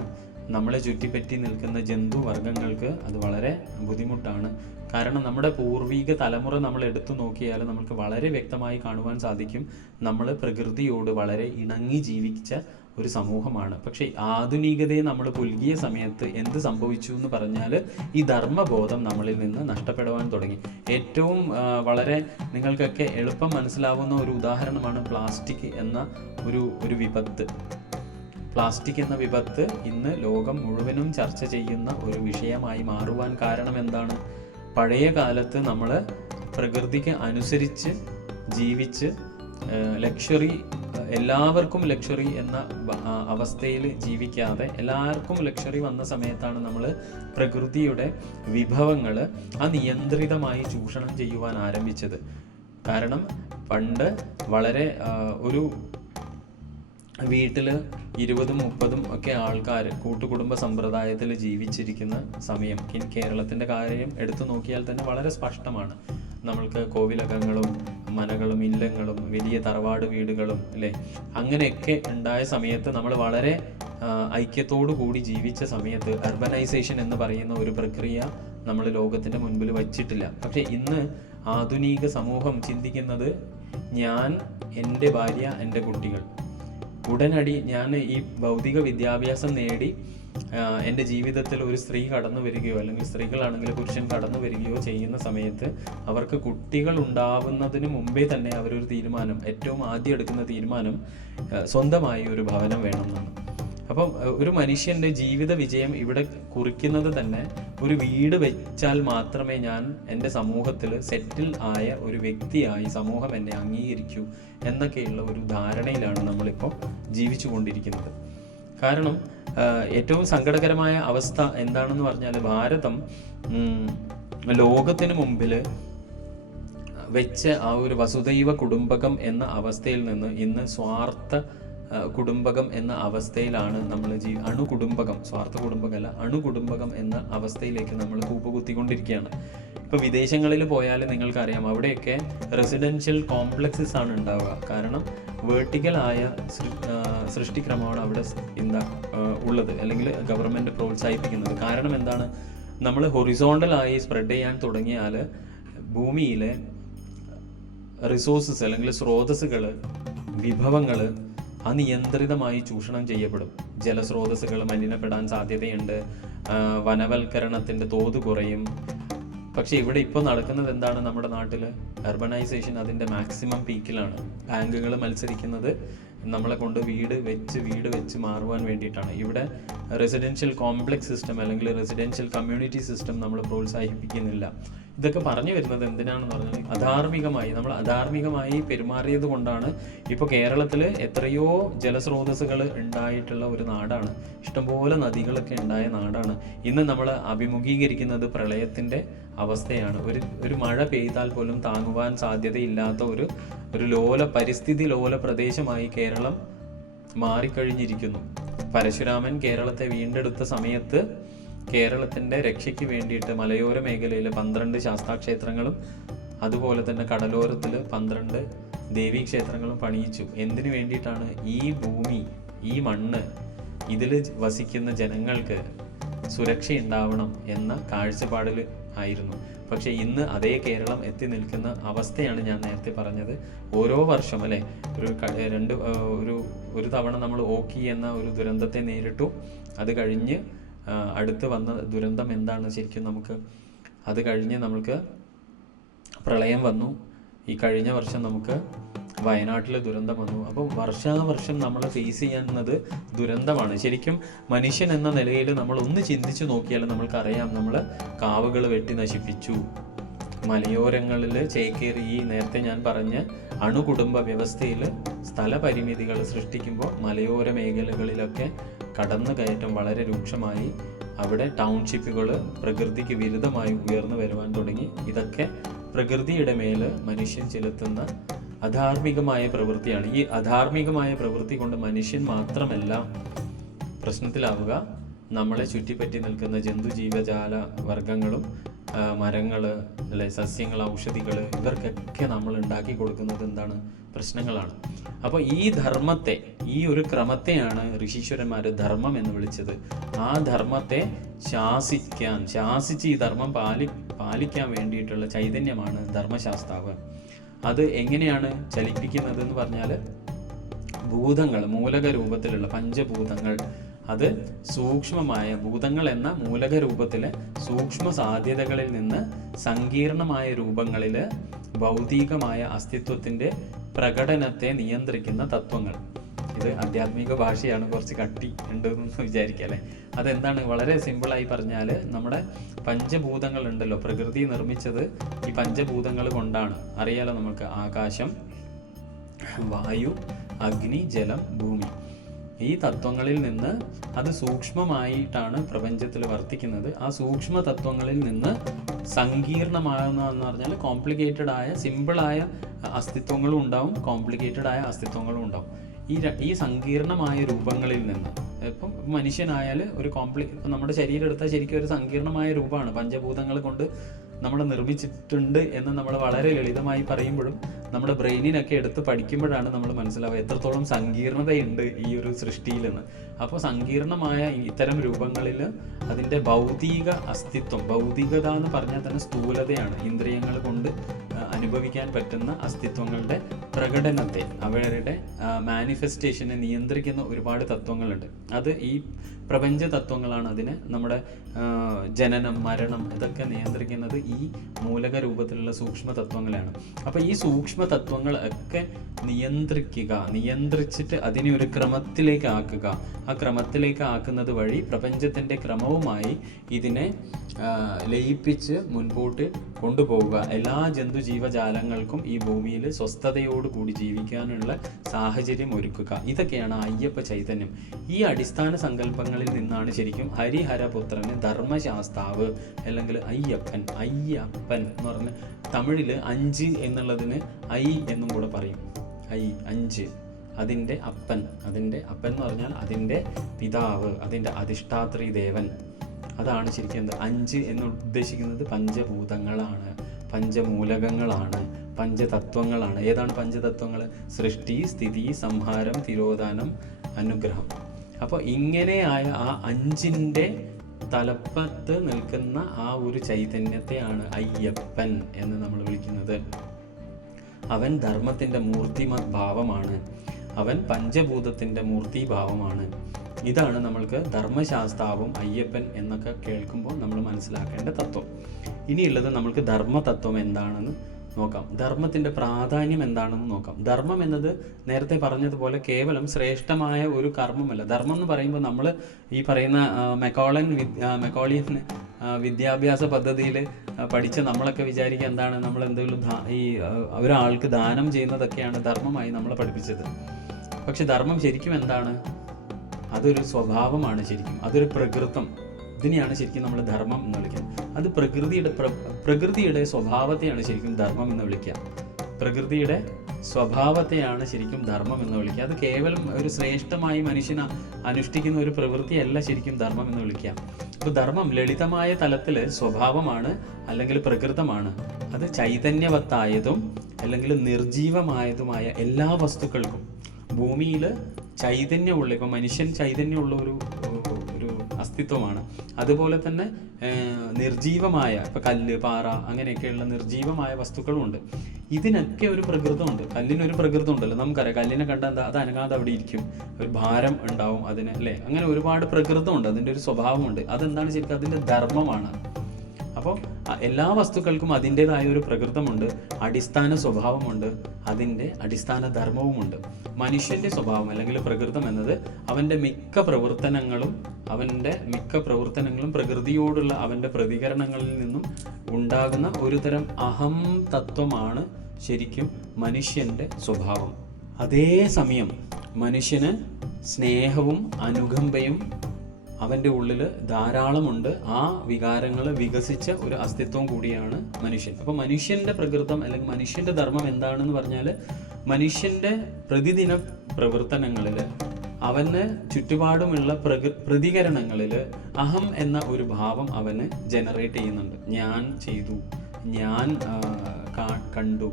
നമ്മളെ ചുറ്റിപ്പറ്റി നിൽക്കുന്ന ജന്തു വർഗ്ഗങ്ങൾക്ക് അത് വളരെ ബുദ്ധിമുട്ടാണ്. കാരണം നമ്മുടെ പൂർവിക തലമുറ നമ്മൾ എടുത്തു നോക്കിയാൽ നമുക്ക് വളരെ വ്യക്തമായി കാണുവാൻ സാധിക്കും, നമ്മൾ പ്രകൃതിയോട് വളരെ ഇണങ്ങി ജീവിച്ച ഒരു സമൂഹമാണ്. പക്ഷേ ആധുനികതയെ നമ്മൾ പുൽകിയ സമയത്ത് എന്ത് സംഭവിച്ചു എന്ന് പറഞ്ഞാൽ ഈ ധർമ്മബോധം നമ്മളിൽ നിന്ന് നഷ്ടപ്പെടുവാൻ തുടങ്ങി. ഏറ്റവും വളരെ നിങ്ങൾക്കൊക്കെ എളുപ്പം മനസ്സിലാവുന്ന ഒരു ഉദാഹരണമാണ് പ്ലാസ്റ്റിക് എന്ന ഒരു വിപത്ത്. പ്ലാസ്റ്റിക് എന്ന വിപത്ത് ഇന്ന് ലോകം മുഴുവനും ചർച്ച ചെയ്യുന്ന ഒരു വിഷയമായി മാറുവാൻ കാരണം എന്താണ്? പഴയ കാലത്ത് നമ്മൾ പ്രകൃതിക്ക് അനുസരിച്ച് ജീവിച്ച് ലക്ഷറി, എല്ലാവർക്കും ലക്ഷറി എന്ന അവസ്ഥയിൽ ജീവിക്കാതെ എല്ലാവർക്കും ലക്ഷറി വന്ന സമയത്താണ് നമ്മൾ പ്രകൃതിയുടെ വിഭവങ്ങൾ അനിയന്ത്രിതമായി ചൂഷണം ചെയ്യുവാൻ ആരംഭിച്ചത്. കാരണം പണ്ട് വളരെ ഒരു വീട്ടിൽ 20-30 ഒക്കെ ആൾക്കാർ കൂട്ടുകുടുംബ സമ്പ്രദായത്തിൽ ജീവിച്ചിരിക്കുന്ന സമയം കേരളത്തിൻ്റെ കാര്യം എടുത്തു നോക്കിയാൽ തന്നെ വളരെ സ്പഷ്ടമാണ്. നമ്മൾക്ക് കോവിലകങ്ങളും മനകളും ഇല്ലങ്ങളും വലിയ തറവാട് വീടുകളും അല്ലേ, അങ്ങനെയൊക്കെ ഉണ്ടായ സമയത്ത് നമ്മൾ വളരെ ഐക്യത്തോടു കൂടി ജീവിച്ച സമയത്ത് അർബനൈസേഷൻ എന്ന് പറയുന്ന ഒരു പ്രക്രിയ നമ്മൾ ലോകത്തിൻ്റെ മുൻപിൽ വച്ചിട്ടില്ല. പക്ഷേ ഇന്ന് ആധുനിക സമൂഹം ചിന്തിക്കുന്നത് ഞാൻ, എൻ്റെ ഭാര്യ, എൻ്റെ കുട്ടികൾ. ഉടനടി ഞാൻ ഈ ഭൗതിക വിദ്യാഭ്യാസം നേടി എൻ്റെ ജീവിതത്തിൽ ഒരു സ്ത്രീ കടന്നു വരികയോ അല്ലെങ്കിൽ സ്ത്രീകളാണെങ്കിൽ പുരുഷൻ കടന്നു വരികയോ ചെയ്യുന്ന സമയത്ത് അവർക്ക് കുട്ടികൾ ഉണ്ടാവുന്നതിന് മുമ്പേ തന്നെ അവരൊരു തീരുമാനം, ഏറ്റവും ആദ്യം എടുക്കുന്ന തീരുമാനം സ്വന്തമായി ഒരു ഭവനം വേണമെന്നാണ്. അപ്പം ഒരു മനുഷ്യൻ്റെ ജീവിത വിജയം ഇവിടെ കുറിക്കുന്നത് തന്നെ ഒരു വീട് വെച്ചാൽ മാത്രമേ ഞാൻ എൻ്റെ സമൂഹത്തിൽ സെറ്റിൽ ആയ ഒരു വ്യക്തിയായി സമൂഹം എന്നെ അംഗീകരിക്കൂ എന്നൊക്കെയുള്ള ഒരു ധാരണയിലാണ് നമ്മളിപ്പോൾ ജീവിച്ചു കൊണ്ടിരിക്കുന്നത്. കാരണം ഏറ്റവും സങ്കടകരമായ അവസ്ഥ എന്താണെന്ന് പറഞ്ഞാൽ ഭാരതം ലോകത്തിന് മുമ്പിൽ വെച്ച ആ ഒരു വസുദൈവ കുടുംബകം എന്ന അവസ്ഥയിൽ നിന്ന് ഇന്ന് സ്വാർത്ഥ കുടുംബകം എന്ന അവസ്ഥയിലാണ് നമ്മൾ അണുകുടുംബകം, സ്വാർത്ഥ കുടുംബകമല്ല, അണുകുടുംബകം എന്ന അവസ്ഥയിലേക്ക് നമ്മൾ കൂപ്പുകുത്തിക്കൊണ്ടിരിക്കുകയാണ്. ഇപ്പോൾ വിദേശങ്ങളിൽ പോയാൽ നിങ്ങൾക്കറിയാം, അവിടെയൊക്കെ റെസിഡൻഷ്യൽ കോംപ്ലക്സസ് ആണ് ഉണ്ടാവുക. കാരണം വേർട്ടിക്കലായ സൃഷ്ടിക്രമമാണ് അവിടെ ഉള്ളത്, അല്ലെങ്കിൽ ഗവൺമെൻറ് പ്രോത്സാഹിപ്പിക്കുന്നത്. കാരണം എന്താണ്, നമ്മൾ ഹൊറിസോണ്ടലായി സ്പ്രെഡ് ചെയ്യാൻ തുടങ്ങിയാൽ ഭൂമിയിലെ റിസോഴ്സസ് അല്ലെങ്കിൽ സ്രോതസ്സുകൾ, വിഭവങ്ങൾ അനിയന്ത്രിതമായി ചൂഷണം ചെയ്യപ്പെടും. ജലസ്രോതസ്സുകൾ മലിനപ്പെടാൻ സാധ്യതയുണ്ട്, വനവൽക്കരണത്തിൻ്റെ തോത് കുറയും. പക്ഷേ ഇവിടെ ഇപ്പോൾ നടക്കുന്നത് എന്താണ്, നമ്മുടെ നാട്ടിൽ അർബനൈസേഷൻ അതിൻ്റെ മാക്സിമം പീക്കിലാണ്. ബാങ്കുകൾ മത്സരിക്കുന്നത് നമ്മളെ കൊണ്ട് വീട് വെച്ച് മാറുവാൻ വേണ്ടിയിട്ടാണ്. ഇവിടെ റെസിഡൻഷ്യൽ കോംപ്ലക്സ് സിസ്റ്റം അല്ലെങ്കിൽ റെസിഡൻഷ്യൽ കമ്മ്യൂണിറ്റി സിസ്റ്റം നമ്മൾ പ്രോത്സാഹിപ്പിക്കുന്നില്ല. ഇതൊക്കെ പറഞ്ഞു വരുന്നത് എന്തിനാണെന്ന് പറഞ്ഞാൽ നമ്മൾ അധാർമികമായി പെരുമാറിയത് കൊണ്ടാണ് ഇപ്പോൾ കേരളത്തിൽ എത്രയോ ജലസ്രോതസ്സുകൾ ഉണ്ടായിട്ടുള്ള ഒരു നാടാണ്, ഇഷ്ടംപോലെ നദികളൊക്കെ ഉണ്ടായ നാടാണ്. ഇന്ന് നമ്മൾ അഭിമുഖീകരിക്കുന്നത് പ്രളയത്തിൻ്റെ അവസ്ഥയാണ്. ഒരു മഴ പെയ്താൽ പോലും താങ്ങുവാൻ സാധ്യതയില്ലാത്ത ഒരു പരിസ്ഥിതി ലോല പ്രദേശമായി കേരളം മാറിക്കഴിഞ്ഞിരിക്കുന്നു. പരശുരാമൻ കേരളത്തെ വീണ്ടെടുത്ത സമയത്ത് കേരളത്തിൻ്റെ രക്ഷയ്ക്ക് വേണ്ടിയിട്ട് മലയോര മേഖലയിൽ 12 ശാസ്താക്ഷേത്രങ്ങളും അതുപോലെ തന്നെ കടലോരത്തിൽ 12 ദേവീക്ഷേത്രങ്ങളും പണിയിച്ചു. എന്തിനു വേണ്ടിയിട്ടാണ്? ഈ ഭൂമി, ഈ മണ്ണ്, ഇതിൽ വസിക്കുന്ന ജനങ്ങൾക്ക് സുരക്ഷയുണ്ടാവണം എന്ന കാഴ്ചപ്പാടിൽ ആയിരുന്നു. പക്ഷേ ഇന്ന് അതേ കേരളം എത്തി നിൽക്കുന്ന അവസ്ഥയാണ് ഞാൻ നേരത്തെ പറഞ്ഞത്. ഓരോ വർഷം അല്ലേ, ഒരു തവണ നമ്മൾ ഓക്കി എന്ന ഒരു ദുരന്തത്തെ നേരിട്ടു. അത് കഴിഞ്ഞ് അടുത്ത് വന്ന ദുരന്തം എന്താണ് ശരിക്കും അത് കഴിഞ്ഞ് നമുക്ക് പ്രളയം വന്നു. ഈ കഴിഞ്ഞ വർഷം നമുക്ക് വയനാട്ടിൽ ദുരന്തം വന്നു. അപ്പോൾ വർഷാവർഷം നമ്മൾ ഫേസ് ചെയ്യുന്നത് ദുരന്തമാണ്. ശരിക്കും മനുഷ്യൻ എന്ന നിലയിൽ നമ്മൾ ഒന്ന് ചിന്തിച്ചു നോക്കിയാൽ നമ്മൾക്കറിയാം, നമ്മൾ കാവുകൾ വെട്ടി നശിപ്പിച്ചു, മലയോരങ്ങളിൽ ചേക്കേറി ഈ നേരത്തെ ഞാൻ പറഞ്ഞ അണുകുടുംബ വ്യവസ്ഥയിൽ സ്ഥലപരിമിതികൾ സൃഷ്ടിക്കുമ്പോൾ മലയോര മേഖലകളിലൊക്കെ കടന്നുകയറ്റം വളരെ രൂക്ഷമായി. അവിടെ ടൗൺഷിപ്പുകൾ പ്രകൃതിക്ക് വിരുദ്ധമായി ഉയർന്നു വരുവാൻ തുടങ്ങി. ഇതൊക്കെ പ്രകൃതിയുടെ മേൽ മനുഷ്യൻ ചെലുത്തുന്ന അധാർമികമായ പ്രവൃത്തിയാണ്. ഈ അധാർമികമായ പ്രവൃത്തി കൊണ്ട് മനുഷ്യൻ മാത്രമല്ല പ്രശ്നത്തിലാവുക, നമ്മളെ ചുറ്റിപ്പറ്റി നിൽക്കുന്ന ജന്തുജീവജാല വർഗങ്ങളും മരങ്ങൾ അല്ലെ, സസ്യങ്ങൾ, ഔഷധികൾ, ഇവർക്കൊക്കെ നമ്മൾ ഉണ്ടാക്കി കൊടുക്കുന്നത് എന്താണ്? പ്രശ്നങ്ങളാണ്. അപ്പോൾ ഈ ധർമ്മത്തെ, ഈ ഒരു ക്രമത്തെയാണ് ഋഷീശ്വരന്മാർ ധർമ്മം എന്ന് വിളിച്ചത്. ആ ധർമ്മത്തെ ശാസിച്ച് ഈ ധർമ്മം പാലിക്കാൻ വേണ്ടിയിട്ടുള്ള ചൈതന്യമാണ് ധർമ്മശാസ്താവ്. അത് എങ്ങനെയാണ് ചലിപ്പിക്കുന്നത് എന്ന് പറഞ്ഞാൽ, ഭൂതങ്ങൾ, മൂലക രൂപത്തിലുള്ള പഞ്ചഭൂതങ്ങൾ, അത് സൂക്ഷ്മമായ ഭൂതങ്ങൾ എന്ന മൂലക രൂപത്തിലെ സൂക്ഷ്മ സാധ്യതകളിൽ നിന്ന് സങ്കീർണമായ രൂപങ്ങളിൽ ഭൗതികമായ അസ്തിത്വത്തിൻ്റെ പ്രകടനത്തെ നിയന്ത്രിക്കുന്ന തത്വങ്ങൾ. ഇത് ആധ്യാത്മിക ഭാഷയാണ്, കുറച്ച് കട്ടി ഉണ്ട് എന്ന് വിചാരിക്കുക അല്ലേ. അതെന്താണ്, വളരെ സിമ്പിളായി പറഞ്ഞാൽ നമ്മുടെ പഞ്ചഭൂതങ്ങൾ ഉണ്ടല്ലോ, പ്രകൃതി നിർമ്മിച്ചത് ഈ പഞ്ചഭൂതങ്ങൾ കൊണ്ടാണ്. അറിയാലോ നമുക്ക്, ആകാശം, വായു, അഗ്നി, ജലം, ഭൂമി. ഈ തത്വങ്ങളിൽ നിന്ന് അത് സൂക്ഷ്മമായിട്ടാണ് പ്രപഞ്ചത്തിൽ വർത്തിക്കുന്നത്. ആ സൂക്ഷ്മ തത്വങ്ങളിൽ നിന്ന് സങ്കീർണമാകുന്നതെന്ന് പറഞ്ഞാൽ കോംപ്ലിക്കേറ്റഡ് ആയ സിമ്പിളായ അസ്തിത്വങ്ങളും ഉണ്ടാവും, കോംപ്ലിക്കേറ്റഡ് ആയ അസ്തിത്വങ്ങളും ഉണ്ടാവും. ഈ സങ്കീർണമായ രൂപങ്ങളിൽ നിന്ന്, ഇപ്പം മനുഷ്യനായാൽ ഒരു ഇപ്പം നമ്മുടെ ശരീരം എടുത്താൽ ശരിക്കും ഒരു സങ്കീർണമായ രൂപമാണ്, പഞ്ചഭൂതങ്ങൾ കൊണ്ട് നമ്മൾ നിർമ്മിച്ചിട്ടുണ്ട് എന്ന് നമ്മൾ വളരെ ലളിതമായി പറയുമ്പോഴും നമ്മുടെ ബ്രെയിനിനൊക്കെ എടുത്ത് പഠിക്കുമ്പോഴാണ് നമ്മൾ മനസ്സിലാവുക എത്രത്തോളം സങ്കീർണതയുണ്ട് ഈ ഒരു സൃഷ്ടിയിലെന്ന്. അപ്പോൾ സങ്കീർണമായ ഇത്തരം രൂപങ്ങളിൽ അതിൻ്റെ ഭൗതിക അസ്തിത്വം, ഭൗതികത എന്ന് പറഞ്ഞാൽ തന്നെ സ്ഥൂലതയാണ്, ഇന്ദ്രിയങ്ങൾ കൊണ്ട് അനുഭവിക്കാൻ പറ്റുന്ന അസ്തിത്വങ്ങളുടെ പ്രകടനത്തെ, അവരുടെ മാനിഫെസ്റ്റേഷനെ നിയന്ത്രിക്കുന്ന ഒരുപാട് തത്വങ്ങളുണ്ട്. അത് ഈ പ്രപഞ്ച തത്വങ്ങളാണ്. അതിന് നമ്മുടെ ജനനം, മരണം ഇതൊക്കെ നിയന്ത്രിക്കുന്നത് ഈ മൂലക രൂപത്തിലുള്ള സൂക്ഷ്മ തത്വങ്ങളാണ്. അപ്പോൾ ഈ സൂക്ഷ്മ തത്വങ്ങൾ ഒക്കെ നിയന്ത്രിച്ചിട്ട് അതിനെ ഒരു ക്രമത്തിലേക്ക് ആക്കുക. ആ ക്രമത്തിലേക്ക് ആക്കുന്നത് വഴി പ്രപഞ്ചത്തിൻ്റെ ക്രമവുമായി ഇതിനെ ലയിപ്പിച്ച് മുൻപോട്ട് കൊണ്ടുപോവുക. എല്ലാ ജന്തുജീവജാലങ്ങൾക്കും ഈ ഭൂമിയിൽ സ്വസ്ഥതയോടുകൂടി ജീവിക്കാനുള്ള സാഹചര്യം ഒരുക്കുക. ഇതൊക്കെയാണ് അയ്യപ്പ ചൈതന്യം. ഈ അടിസ്ഥാന സങ്കല്പങ്ങളിൽ നിന്നാണ് ശരിക്കും ഹരിഹരപുത്രന് ധർമ്മശാസ്താവ് അല്ലെങ്കിൽ അയ്യപ്പൻ എന്ന് പറഞ്ഞ് തമിഴിൽ 5 എന്നുള്ളതിന് ഐ എന്നും കൂടെ പറയും. 5 അതിൻ്റെ അപ്പൻ എന്ന് പറഞ്ഞാൽ അതിൻ്റെ പിതാവ്, അതിൻ്റെ അധിഷ്ഠാത്രി ദേവൻ. അതാണ് ശരിക്കും 5 എന്ന് ഉദ്ദേശിക്കുന്നത് പഞ്ചഭൂതങ്ങളാണ്, പഞ്ചമൂലകങ്ങളാണ്, പഞ്ചതത്വങ്ങളാണ്. ഏതാണ് പഞ്ചതത്വങ്ങൾ? സൃഷ്ടി, സ്ഥിതി, സംഹാരം, തിരോധാനം, അനുഗ്രഹം. അപ്പോൾ ഇങ്ങനെയായ ആ 5ൻ്റെ തലപ്പത്ത് നിൽക്കുന്ന ആ ഒരു ചൈതന്യത്തെയാണ് അയ്യപ്പൻ എന്ന് നമ്മൾ വിളിക്കുന്നത്. അവൻ ധർമ്മത്തിൻ്റെ മൂർത്തിമത് ഭാവമാണ്, അവൻ പഞ്ചഭൂതത്തിൻ്റെ മൂർത്തിഭാവമാണ്. ഇതാണ് നമ്മൾക്ക് ധർമ്മശാസ്താവും അയ്യപ്പൻ എന്നൊക്കെ കേൾക്കുമ്പോൾ നമ്മൾ മനസ്സിലാക്കേണ്ട തത്വം. ഇനിയുള്ളത് നമ്മൾക്ക് ധർമ്മതത്വം എന്താണെന്ന് നോക്കാം. ധർമ്മത്തിൻ്റെ പ്രാധാന്യം എന്താണെന്ന് നോക്കാം. ധർമ്മം എന്നത് നേരത്തെ പറഞ്ഞതുപോലെ കേവലം ശ്രേഷ്ഠമായ ഒരു കർമ്മമല്ല. ധർമ്മം എന്ന് പറയുമ്പോൾ നമ്മൾ ഈ പറയുന്ന മെക്കോളിയൻ വിദ്യാഭ്യാസ പദ്ധതിയിൽ പഠിച്ച നമ്മളൊക്കെ വിചാരിക്കുക എന്താണ്, നമ്മൾ എന്തെങ്കിലും ഈ ഒരാൾക്ക് ദാനം ചെയ്യുന്നതൊക്കെയാണ് ധർമ്മമായി നമ്മളെ പഠിപ്പിച്ചത്. പക്ഷെ ധർമ്മം ശരിക്കും എന്താണ്? അതൊരു സ്വഭാവമാണ്, ശരിക്കും അതൊരു പ്രകൃതം. ഇതിനെയാണ് ശരിക്കും നമ്മൾ ധർമ്മം എന്ന് വിളിക്കുന്നത്. അത് പ്രകൃതിയുടെ സ്വഭാവത്തെയാണ് ശരിക്കും ധർമ്മം എന്ന് വിളിക്കുക. പ്രകൃതിയുടെ സ്വഭാവത്തെയാണ് ശരിക്കും ധർമ്മം എന്ന് വിളിക്കുക. അത് കേവലം ഒരു ശ്രേഷ്ഠമായി മനുഷ്യൻ അനുഷ്ഠിക്കുന്ന ഒരു പ്രവൃത്തിയല്ല ശരിക്കും ധർമ്മം എന്ന് വിളിക്കുക. അപ്പോൾ ധർമ്മം ലളിതമായ തലത്തിൽ സ്വഭാവമാണ് അല്ലെങ്കിൽ പ്രകൃതമാണ്. അത് ചൈതന്യവത്തായതും അല്ലെങ്കിൽ നിർജീവമായതുമായ എല്ലാ വസ്തുക്കൾക്കും ഭൂമിയിൽ ചൈതന്യമുള്ള, ഇപ്പം മനുഷ്യൻ ചൈതന്യമുള്ള ഒരു അസ്തിത്വമാണ്. അതുപോലെ തന്നെ നിർജീവമായ, ഇപ്പം കല്ല്, പാറ അങ്ങനെയൊക്കെയുള്ള നിർജീവമായ വസ്തുക്കളുമുണ്ട്. ഇതിനൊക്കെ ഒരു പ്രകൃതമുണ്ട്. കല്ലിനൊരു പ്രകൃതം ഉണ്ടല്ലോ, നമുക്കറിയാം. കല്ലിനെ കണ്ടാൽ എന്താ, അത് അനങ്ങാതെ അവിടെ ഇരിക്കും, ഒരു ഭാരം ഉണ്ടാവും അതിന്, അല്ലേ? അങ്ങനെ ഒരുപാട് പ്രകൃതമുണ്ട്, അതിൻ്റെ ഒരു സ്വഭാവമുണ്ട്. അതെന്താണ് ശരിക്കും? അതിൻ്റെ ധർമ്മമാണ്. അപ്പോൾ എല്ലാ വസ്തുക്കൾക്കും അതിൻ്റെതായ ഒരു പ്രകൃതമുണ്ട്, അടിസ്ഥാന സ്വഭാവമുണ്ട്, അതിൻ്റെ അടിസ്ഥാന ധർമ്മവുമുണ്ട്. മനുഷ്യൻ്റെ സ്വഭാവം അല്ലെങ്കിൽ പ്രകൃതം എന്നത് അവൻ്റെ മിക്ക പ്രവർത്തനങ്ങളും പ്രകൃതിയോടുള്ള അവൻ്റെ പ്രതികരണങ്ങളിൽ നിന്നും ഉണ്ടാകുന്ന ഒരു തരം അഹം തത്വമാണ് ശരിക്കും മനുഷ്യൻ്റെ സ്വഭാവം. അതേസമയം മനുഷ്യന് സ്നേഹവും അനുകമ്പയും അവൻ്റെ ഉള്ളിൽ ധാരാളമുണ്ട്. ആ വികാരങ്ങൾ വികസിച്ച ഒരു അസ്തിത്വം കൂടിയാണ് മനുഷ്യൻ. അപ്പോൾ മനുഷ്യൻ്റെ പ്രകൃതം അല്ലെങ്കിൽ മനുഷ്യൻ്റെ ധർമ്മം എന്താണെന്ന് പറഞ്ഞാൽ, മനുഷ്യൻ്റെ പ്രതിദിന പ്രവർത്തനങ്ങളിൽ അവന് ചുറ്റുപാടുമുള്ള പ്രതികരണങ്ങളിൽ അഹം എന്ന ഒരു ഭാവം അവന് ജനറേറ്റ് ചെയ്യുന്നുണ്ട്. ഞാൻ ചെയ്തു, ഞാൻ കണ്ടു,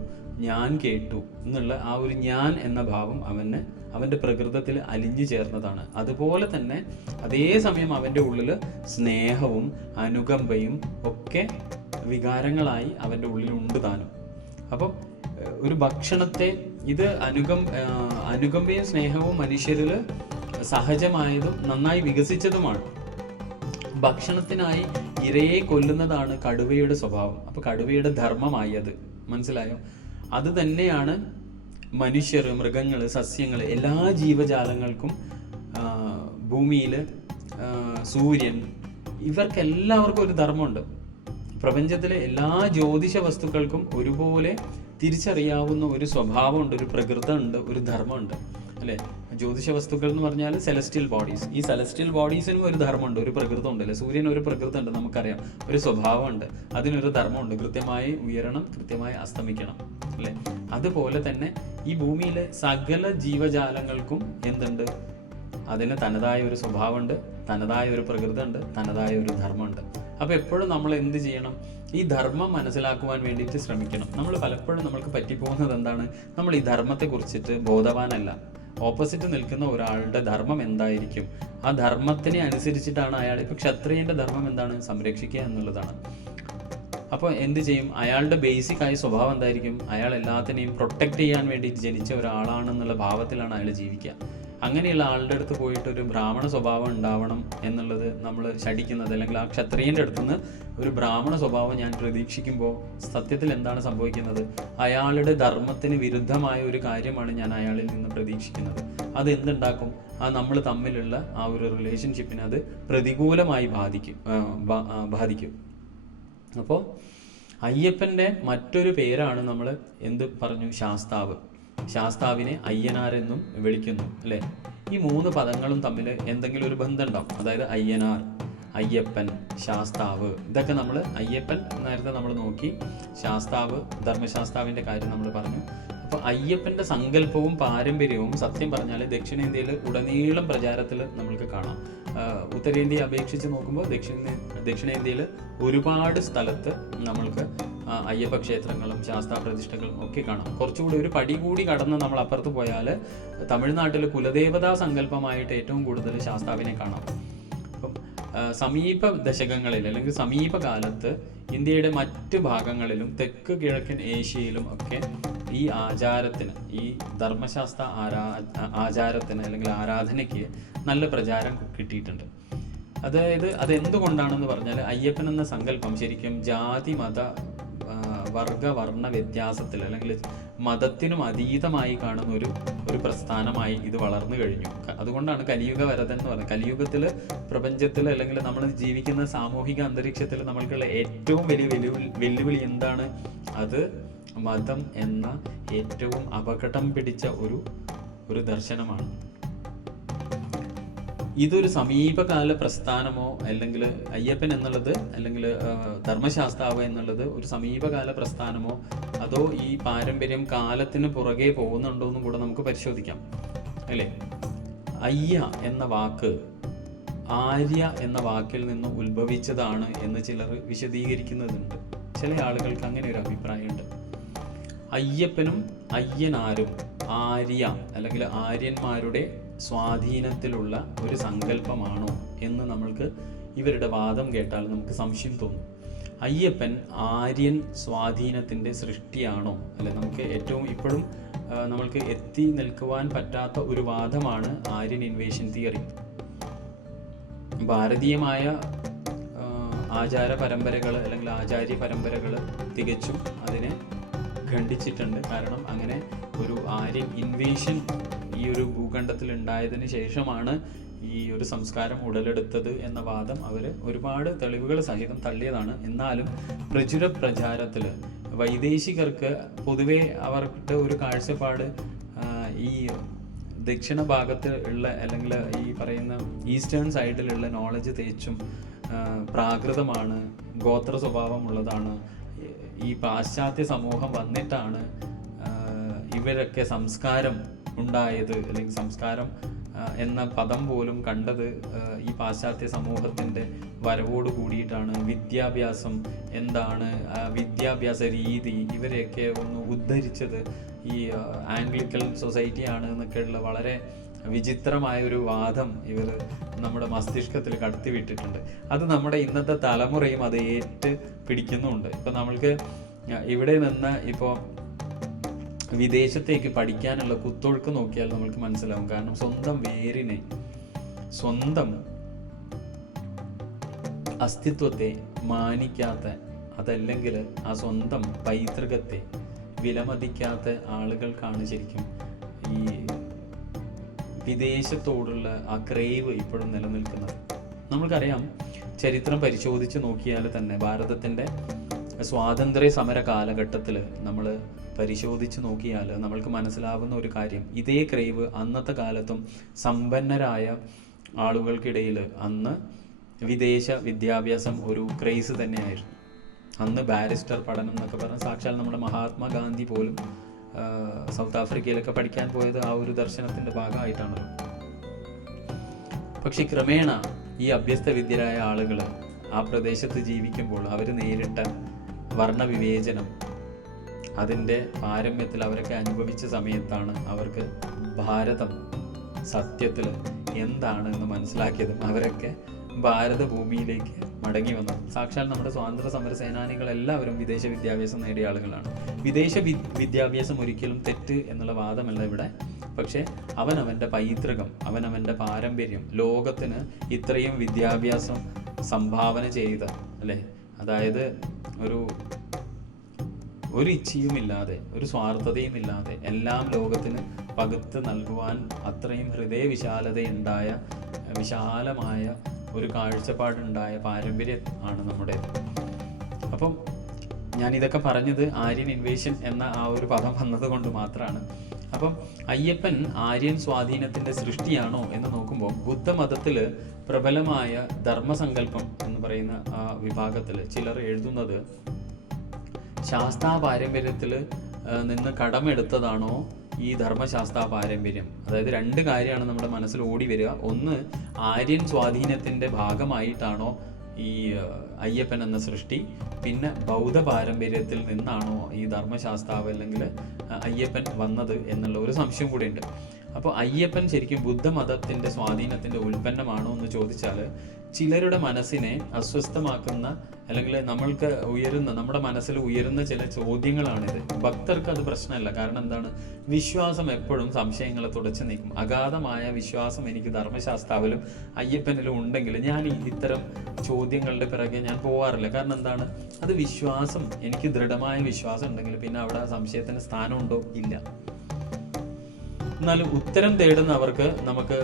ഞാൻ കേട്ടു എന്നുള്ള ആ ഒരു ഞാൻ എന്ന ഭാവം അവൻ്റെ പ്രകൃതത്തിൽ അലിഞ്ഞു ചേർന്നതാണ്. അതുപോലെ തന്നെ അതേസമയം അവൻ്റെ ഉള്ളിൽ സ്നേഹവും അനുകമ്പയും ഒക്കെ വികാരങ്ങളായി അവൻ്റെ ഉള്ളിൽ ഉണ്ട് താനും. അപ്പം ഒരു ഭക്ഷണത്തെ, ഇത് അനുകമ്പയും സ്നേഹവും മനുഷ്യരിൽ സഹജമായതും നന്നായി വികസിച്ചതുമാണ്. ഭക്ഷണത്തിനായി ഇരയെ കൊല്ലുന്നതാണ് കടുവയുടെ സ്വഭാവം. അപ്പോൾ കടുവയുടെ ധർമ്മമായി അത്, മനസ്സിലായോ? അത് തന്നെയാണ് മനുഷ്യർ, മൃഗങ്ങൾ, സസ്യങ്ങൾ, എല്ലാ ജീവജാലങ്ങൾക്കും ഭൂമിയിൽ സൂര്യൻ, ഇവർക്കെല്ലാവർക്കും ഒരു ധർമ്മമുണ്ട്. പ്രപഞ്ചത്തിലെ എല്ലാ ജ്യോതിഷ വസ്തുക്കൾക്കും ഒരുപോലെ തിരിച്ചറിയാവുന്ന ഒരു സ്വഭാവമുണ്ട്, ഒരു പ്രകൃതമുണ്ട്, ഒരു ധർമ്മമുണ്ട്, അല്ലേ? ജ്യോതിഷ വസ്തുക്കൾ എന്ന് പറഞ്ഞാൽ സെലസ്റ്റിയൽ ബോഡീസ്. ഈ സെലസ്റ്റിയൽ ബോഡീസിനും ഒരു ധർമ്മമുണ്ട്, ഒരു പ്രകൃതം ഉണ്ട്, അല്ലേ? സൂര്യന് ഒരു പ്രകൃതം ഉണ്ട്, നമുക്കറിയാം. ഒരു സ്വഭാവമുണ്ട്, അതിനൊരു ധർമ്മമുണ്ട്. കൃത്യമായി ഉയരണം, കൃത്യമായി അസ്തമിക്കണം, അല്ലേ? അതുപോലെ തന്നെ ഈ ഭൂമിയിലെ സകല ജീവജാലങ്ങൾക്കും എന്തുണ്ട്? അതിന് തനതായ ഒരു സ്വഭാവമുണ്ട്, തനതായ ഒരു പ്രകൃതമുണ്ട്, തനതായ ഒരു ധർമ്മമുണ്ട്. അപ്പോൾ എപ്പോഴും നമ്മൾ എന്ത് ചെയ്യണം? ഈ ധർമ്മം മനസ്സിലാക്കുവാൻ വേണ്ടിയിട്ട് ശ്രമിക്കണം. നമ്മൾ പലപ്പോഴും നമ്മൾക്ക് പറ്റിപ്പോകുന്നത് എന്താണ്? നമ്മൾ ഈ ധർമ്മത്തെ കുറിച്ചിട്ട് ബോധവാനല്ല. ഓപ്പോസിറ്റ് നിൽക്കുന്ന ഒരാളുടെ ധർമ്മം എന്തായിരിക്കും, ആ ധർമ്മത്തിനെ അനുസരിച്ചിട്ടാണ് അയാൾ. ഇപ്പോൾ ക്ഷത്രിയൻ്റെ ധർമ്മം എന്താണ്? സംരക്ഷിക്കുക എന്നുള്ളതാണ്. അപ്പോൾ എന്ത് ചെയ്യും? അയാളുടെ ബേസിക് ആയ സ്വഭാവം എന്തായിരിക്കും? അയാൾ എല്ലാത്തിനെയും പ്രൊട്ടക്റ്റ് ചെയ്യാൻ വേണ്ടി ജനിച്ച ഒരാളാണെന്നുള്ള ഭാവത്തിലാണ് അയാൾ ജീവിക്കുക. അങ്ങനെയുള്ള ആളുടെ അടുത്ത് പോയിട്ട് ഒരു ബ്രാഹ്മണ സ്വഭാവം ഉണ്ടാവണം എന്നുള്ളത് നമ്മൾ ശഠിക്കുന്നത്, അല്ലെങ്കിൽ ആ ക്ഷത്രിയൻ്റെ അടുത്തുനിന്ന് ഒരു ബ്രാഹ്മണ സ്വഭാവം ഞാൻ പ്രതീക്ഷിക്കുമ്പോൾ സത്യത്തിൽ എന്താണ് സംഭവിക്കുന്നത്? അയാളുടെ ധർമ്മത്തിന് വിരുദ്ധമായ ഒരു കാര്യമാണ് ഞാൻ അയാളിൽ നിന്ന് പ്രതീക്ഷിക്കുന്നത്. അത് എന്തുണ്ടാക്കും? ആ നമ്മൾ തമ്മിലുള്ള ആ ഒരു റിലേഷൻഷിപ്പിനെ അത് പ്രതികൂലമായി ബാധിക്കും. അപ്പോൾ അയ്യപ്പൻ്റെ മറ്റൊരു പേരാണ് നമ്മൾ എന്ത് പറഞ്ഞു? ശാസ്താവ്. ശാസ്താവിനെ അയ്യനാരെന്നും വിളിക്കുന്നു, അല്ലേ? ഈ 3 പദങ്ങളും തമ്മിൽ എന്തെങ്കിലും ഒരു ബന്ധം ഉണ്ടാവും. അതായത് അയ്യനാർ, അയ്യപ്പൻ, ശാസ്താവ്. ഇതൊക്കെ നമ്മൾ അയ്യപ്പൻ നേരത്തെ നമ്മൾ നോക്കി, ശാസ്താവ്, ധർമ്മശാസ്താവിൻ്റെ കാര്യം നമ്മൾ പറഞ്ഞു. അപ്പോൾ അയ്യപ്പൻ്റെ സങ്കല്പവും പാരമ്പര്യവും സത്യം പറഞ്ഞാൽ ദക്ഷിണേന്ത്യയിൽ ഉടനീളം പ്രചാരത്തിൽ നമ്മൾക്ക് കാണാം. ഉത്തരേന്ത്യയെ അപേക്ഷിച്ച് നോക്കുമ്പോൾ ദക്ഷിണേന്ത്യയിൽ ഒരുപാട് സ്ഥലത്ത് നമ്മൾക്ക് അയ്യപ്പ ക്ഷേത്രങ്ങളും ശാസ്താ പ്രതിഷ്ഠകളും ഒക്കെ കാണാം. കുറച്ചുകൂടി ഒരു പടി കൂടി കടന്ന് നമ്മൾ അപ്പുറത്ത് പോയാൽ തമിഴ്നാട്ടിൽ കുലദേവതാ സങ്കല്പമായിട്ട് ഏറ്റവും കൂടുതൽ ശാസ്താവിനെ കാണാം. അപ്പം സമീപ ദശകങ്ങളിൽ അല്ലെങ്കിൽ സമീപകാലത്ത് ഇന്ത്യയുടെ മറ്റ് ഭാഗങ്ങളിലും തെക്ക് കിഴക്കൻ ഏഷ്യയിലും ഒക്കെ ഈ ആചാരത്തിന്, ഈ ധർമ്മശാസ്ത്ര ആചാരത്തിന് അല്ലെങ്കിൽ ആരാധനയ്ക്ക് നല്ല പ്രചാരം കിട്ടിയിട്ടുണ്ട്. അതായത് അതെന്തുകൊണ്ടാണെന്ന് പറഞ്ഞാൽ അയ്യപ്പൻ എന്ന സങ്കല്പം ശരിക്കും ജാതി മത വർഗ വർണ്ണ വ്യത്യാസത്തിൽ അല്ലെങ്കിൽ മതത്തിനും അതീതമായി കാണുന്ന ഒരു പ്രസ്ഥാനമായി ഇത് വളർന്നു കഴിഞ്ഞു. അതുകൊണ്ടാണ് കലിയുഗ വരദൻ എന്ന് പറയുന്നത്. കലിയുഗത്തിൽ പ്രപഞ്ചത്തിൽ അല്ലെങ്കിൽ നമ്മൾ ജീവിക്കുന്ന സാമൂഹിക അന്തരീക്ഷത്തിൽ നമ്മൾക്കുള്ള ഏറ്റവും വലിയ വെല്ലുവിളി എന്താണ്? അത് മതം എന്ന ഏറ്റവും അപകടം പിടിച്ച ഒരു ദർശനമാണ്. ഇതൊരു സമീപകാല പ്രസ്ഥാനമോ അല്ലെങ്കിൽ അയ്യപ്പൻ എന്നുള്ളത് അല്ലെങ്കിൽ ധർമ്മശാസ്താവ് എന്നുള്ളത് ഒരു സമീപകാല പ്രസ്ഥാനമോ അതോ ഈ പാരമ്പര്യം കാലത്തിന് പുറകെ പോകുന്നുണ്ടോ എന്നും കൂടെ നമുക്ക് പരിശോധിക്കാം, അല്ലേ? അയ്യ എന്ന വാക്ക് ആര്യ എന്ന വാക്കിൽ നിന്ന് ഉത്ഭവിച്ചതാണ് എന്ന് ചിലർ വിശദീകരിക്കുന്നതുണ്ട്. ചില ആളുകൾക്ക് അങ്ങനെ ഒരു അഭിപ്രായമുണ്ട്. അയ്യപ്പനും അയ്യനാരും ആര്യ അല്ലെങ്കിൽ ആര്യന്മാരുടെ സ്വാധീനത്തിലുള്ള ഒരു സങ്കല്പമാണോ എന്ന് നമ്മൾക്ക് ഇവരുടെ വാദം കേട്ടാൽ നമുക്ക് സംശയം തോന്നും. അയ്യപ്പൻ ആര്യൻ സ്വാധീനത്തിൻ്റെ സൃഷ്ടിയാണോ? അല്ലെ, നമുക്ക് ഏറ്റവും ഇപ്പോഴും നമ്മൾക്ക് എത്തി നിൽക്കുവാൻ പറ്റാത്ത ഒരു വാദമാണ് ആര്യൻ ഇൻവേഷൻ തിയറി. ഭാരതീയമായ ആചാര പരമ്പരകൾ അല്ലെങ്കിൽ ആചാര്യ പരമ്പരകൾ തികച്ചും അതിനെ ഖണ്ഡിച്ചിട്ടുണ്ട്. കാരണം അങ്ങനെ ഒരു ആര്യൻ ഇൻവേഷൻ ഈ ഒരു ഭൂഖണ്ഡത്തിൽ ഉണ്ടായതിന് ശേഷമാണ് ഈ ഒരു സംസ്കാരം ഉടലെടുത്തത് എന്ന വാദം അവർ ഒരുപാട് തെളിവുകൾ സഹിതം തള്ളിയതാണ്. എന്നാലും പ്രചുര പ്രചാരത്തിൽ വൈദേശികർക്ക് പൊതുവെ അവരുടെ ഒരു കാഴ്ചപ്പാട് ഈ ദക്ഷിണ ഭാഗത്ത് ഉള്ള അല്ലെങ്കിൽ ഈ പറയുന്ന ഈസ്റ്റേൺ സൈഡിലുള്ള നോളജ് തേച്ചും പ്രാകൃതമാണ്, ഗോത്ര സ്വഭാവമുള്ളതാണ്. ഈ പാശ്ചാത്യ സമൂഹം വന്നിട്ടാണ് ഇവരൊക്കെ സംസ്കാരം ഉണ്ടായത്, അല്ലെങ്കിൽ സംസ്കാരം എന്ന പദം പോലും കണ്ടത് ഈ പാശ്ചാത്യ സമൂഹത്തിൻ്റെ വരവോട് കൂടിയിട്ടാണ്. വിദ്യാഭ്യാസം എന്താണ്, വിദ്യാഭ്യാസ രീതി, ഇവരെയൊക്കെ ഒന്ന് ഉദ്ധരിച്ചത് ഈ ആംഗ്ലിക്കൽ സൊസൈറ്റിയാണ് എന്നൊക്കെയുള്ള വളരെ വിചിത്രമായ ഒരു വാദം ഇവർ നമ്മുടെ മസ്തിഷ്കത്തിൽ കടത്തിവിട്ടിട്ടുണ്ട്. അത് നമ്മുടെ ഇന്നത്തെ തലമുറയും അത് ഏറ്റ് പിടിക്കുന്നുമുണ്ട്. ഇപ്പം നമ്മൾക്ക് ഇവിടെ നിന്ന് ഇപ്പോൾ വിദേശത്തേക്ക് പഠിക്കാനുള്ള കുത്തൊഴുക്ക് നോക്കിയാൽ നമുക്ക് മനസ്സിലാവും. കാരണം സ്വന്തം വേരിനെ, സ്വന്തം അസ്തിത്വത്തെ മാനിക്കാത്ത, അതല്ലെങ്കിൽ ആ സ്വന്തം പൈതൃകത്തെ വിലമതിക്കാത്ത ആളുകൾക്കാണ് ശരിക്കും ഈ വിദേശത്തോടുള്ള ആ ക്രേവ് ഇപ്പോഴും നിലനിൽക്കുന്നത്. നമ്മൾക്കറിയാം, ചരിത്രം പരിശോധിച്ച് നോക്കിയാൽ തന്നെ ഭാരതത്തിൻ്റെ സ്വാതന്ത്ര്യ സമര കാലഘട്ടത്തിൽ നമ്മൾ പരിശോധിച്ച് നോക്കിയാൽ നമ്മൾക്ക് മനസ്സിലാവുന്ന ഒരു കാര്യം, ഇതേ ക്രേവ് അന്നത്തെ കാലത്തും സമ്പന്നരായ ആളുകൾക്കിടയിൽ അന്ന് വിദേശ വിദ്യാഭ്യാസം ഒരു ക്രേസ് തന്നെയായിരുന്നു. അന്ന് ബാരിസ്റ്റർ പഠനം എന്നൊക്കെ പറഞ്ഞാൽ സാക്ഷാൽ നമ്മുടെ മഹാത്മാഗാന്ധി പോലും സൗത്ത് ആഫ്രിക്കയിലൊക്കെ പഠിക്കാൻ പോയത് ആ ഒരു ദർശനത്തിൻ്റെ ഭാഗമായിട്ടാണല്ലോ. പക്ഷെ ക്രമേണ ഈ അഭ്യസ്ത വിദ്യരായ ആളുകൾ ആ പ്രദേശത്ത് ജീവിക്കുമ്പോൾ അവർ നേരിട്ട വർണ്ണവിവേചനം, അതിൻ്റെ പാരമ്യത്തിൽ അവരൊക്കെ അനുഭവിച്ച സമയത്താണ് അവർക്ക് ഭാരതം സത്യത്തിൽ എന്താണ് എന്ന് മനസ്സിലാക്കിയതും അവരൊക്കെ ഭാരതഭൂമിയിലേക്ക് മടങ്ങി വന്നത്. സാക്ഷാൽ നമ്മുടെ സ്വാതന്ത്ര്യ സമര സേനാനികളെല്ലാവരും വിദേശ വിദ്യാഭ്യാസം നേടിയ ആളുകളാണ്. വിദേശ വിദ്യാഭ്യാസം ഒരിക്കലും തെറ്റ് എന്നുള്ള വാദമല്ല ഇവിടെ. പക്ഷേ അവനവൻ്റെ പൈതൃകം, അവനവൻ്റെ പാരമ്പര്യം, ലോകത്തിന് ഇത്രയും വിദ്യാഭ്യാസം സംഭാവന ചെയ്ത, അല്ലേ, അതായത് ഒരു ഇച്ഛയുമില്ലാതെ, ഒരു സ്വാർത്ഥതയുമില്ലാതെ എല്ലാം ലോകത്തിന് പകുത്ത് നൽകുവാൻ അത്രയും ഹൃദയവിശാലതയുണ്ടായ, വിശാലമായ ഒരു കാഴ്ചപ്പാടുണ്ടായ പാരമ്പര്യം ആണ് നമ്മുടേത്. അപ്പം ഞാനിതൊക്കെ പറഞ്ഞത് ആര്യൻ ഇൻവേഷൻ എന്ന ആ ഒരു പദം വന്നത് കൊണ്ട് മാത്രമാണ്. അപ്പം അയ്യപ്പൻ ആര്യൻ സ്വാധീനത്തിൻ്റെ സൃഷ്ടിയാണോ എന്ന് നോക്കുമ്പോൾ ബുദ്ധമതത്തിൽ പ്രബലമായ ധർമ്മസങ്കല്പം എന്ന് പറയുന്ന ആ വിഭാഗത്തിൽ ചിലർ എഴുതുന്നത് ശാസ്താ പാരമ്പര്യത്തിൽ നിന്ന് കടമെടുത്തതാണോ ഈ ധർമ്മശാസ്ത്ര പാരമ്പര്യം. അതായത് രണ്ട് കാര്യമാണ് നമ്മുടെ മനസ്സിൽ ഓടി വരിക. ഒന്ന്, ആര്യൻ സ്വാധീനത്തിൻ്റെ ഭാഗമായിട്ടാണോ ഈ അയ്യപ്പൻ എന്ന സൃഷ്ടി, പിന്നെ ബൗദ്ധ പാരമ്പര്യത്തിൽ നിന്നാണോ ഈ ധർമ്മശാസ്താവ് അല്ലെങ്കിൽ അയ്യപ്പൻ വന്നത് എന്നുള്ള ഒരു സംശയം കൂടെ ഉണ്ട്. അപ്പോൾ അയ്യപ്പൻ ശരിക്കും ബുദ്ധമതത്തിൻ്റെ സ്വാധീനത്തിൻ്റെ ഉൽപ്പന്നമാണോ എന്ന് ചോദിച്ചാൽ ചിലരുടെ മനസ്സിനെ അസ്വസ്ഥമാക്കുന്ന അല്ലെങ്കിൽ നമ്മുടെ മനസ്സിൽ ഉയരുന്ന ചില ചോദ്യങ്ങളാണിത്. ഭക്തർക്ക് അത് പ്രശ്നമല്ല. കാരണം എന്താണ്? വിശ്വാസം എപ്പോഴും സംശയങ്ങളെ തുടച്ചു നീക്കും. അഗാധമായ വിശ്വാസം എനിക്ക് ധർമ്മശാസ്താവിലും അയ്യപ്പനിലും ഉണ്ടെങ്കിൽ ഞാൻ ഇത്തരം ചോദ്യങ്ങളുടെ പിറകെ ഞാൻ പോവാറില്ല. കാരണം എന്താണ്? അത് വിശ്വാസം, എനിക്ക് ദൃഢമായ വിശ്വാസം ഉണ്ടെങ്കിൽ പിന്നെ അവിടെ സംശയത്തിന് സ്ഥാനമുണ്ടോ? ഇല്ല. എന്നാലും ഉത്തരം തേടുന്നവർക്ക് നമുക്ക്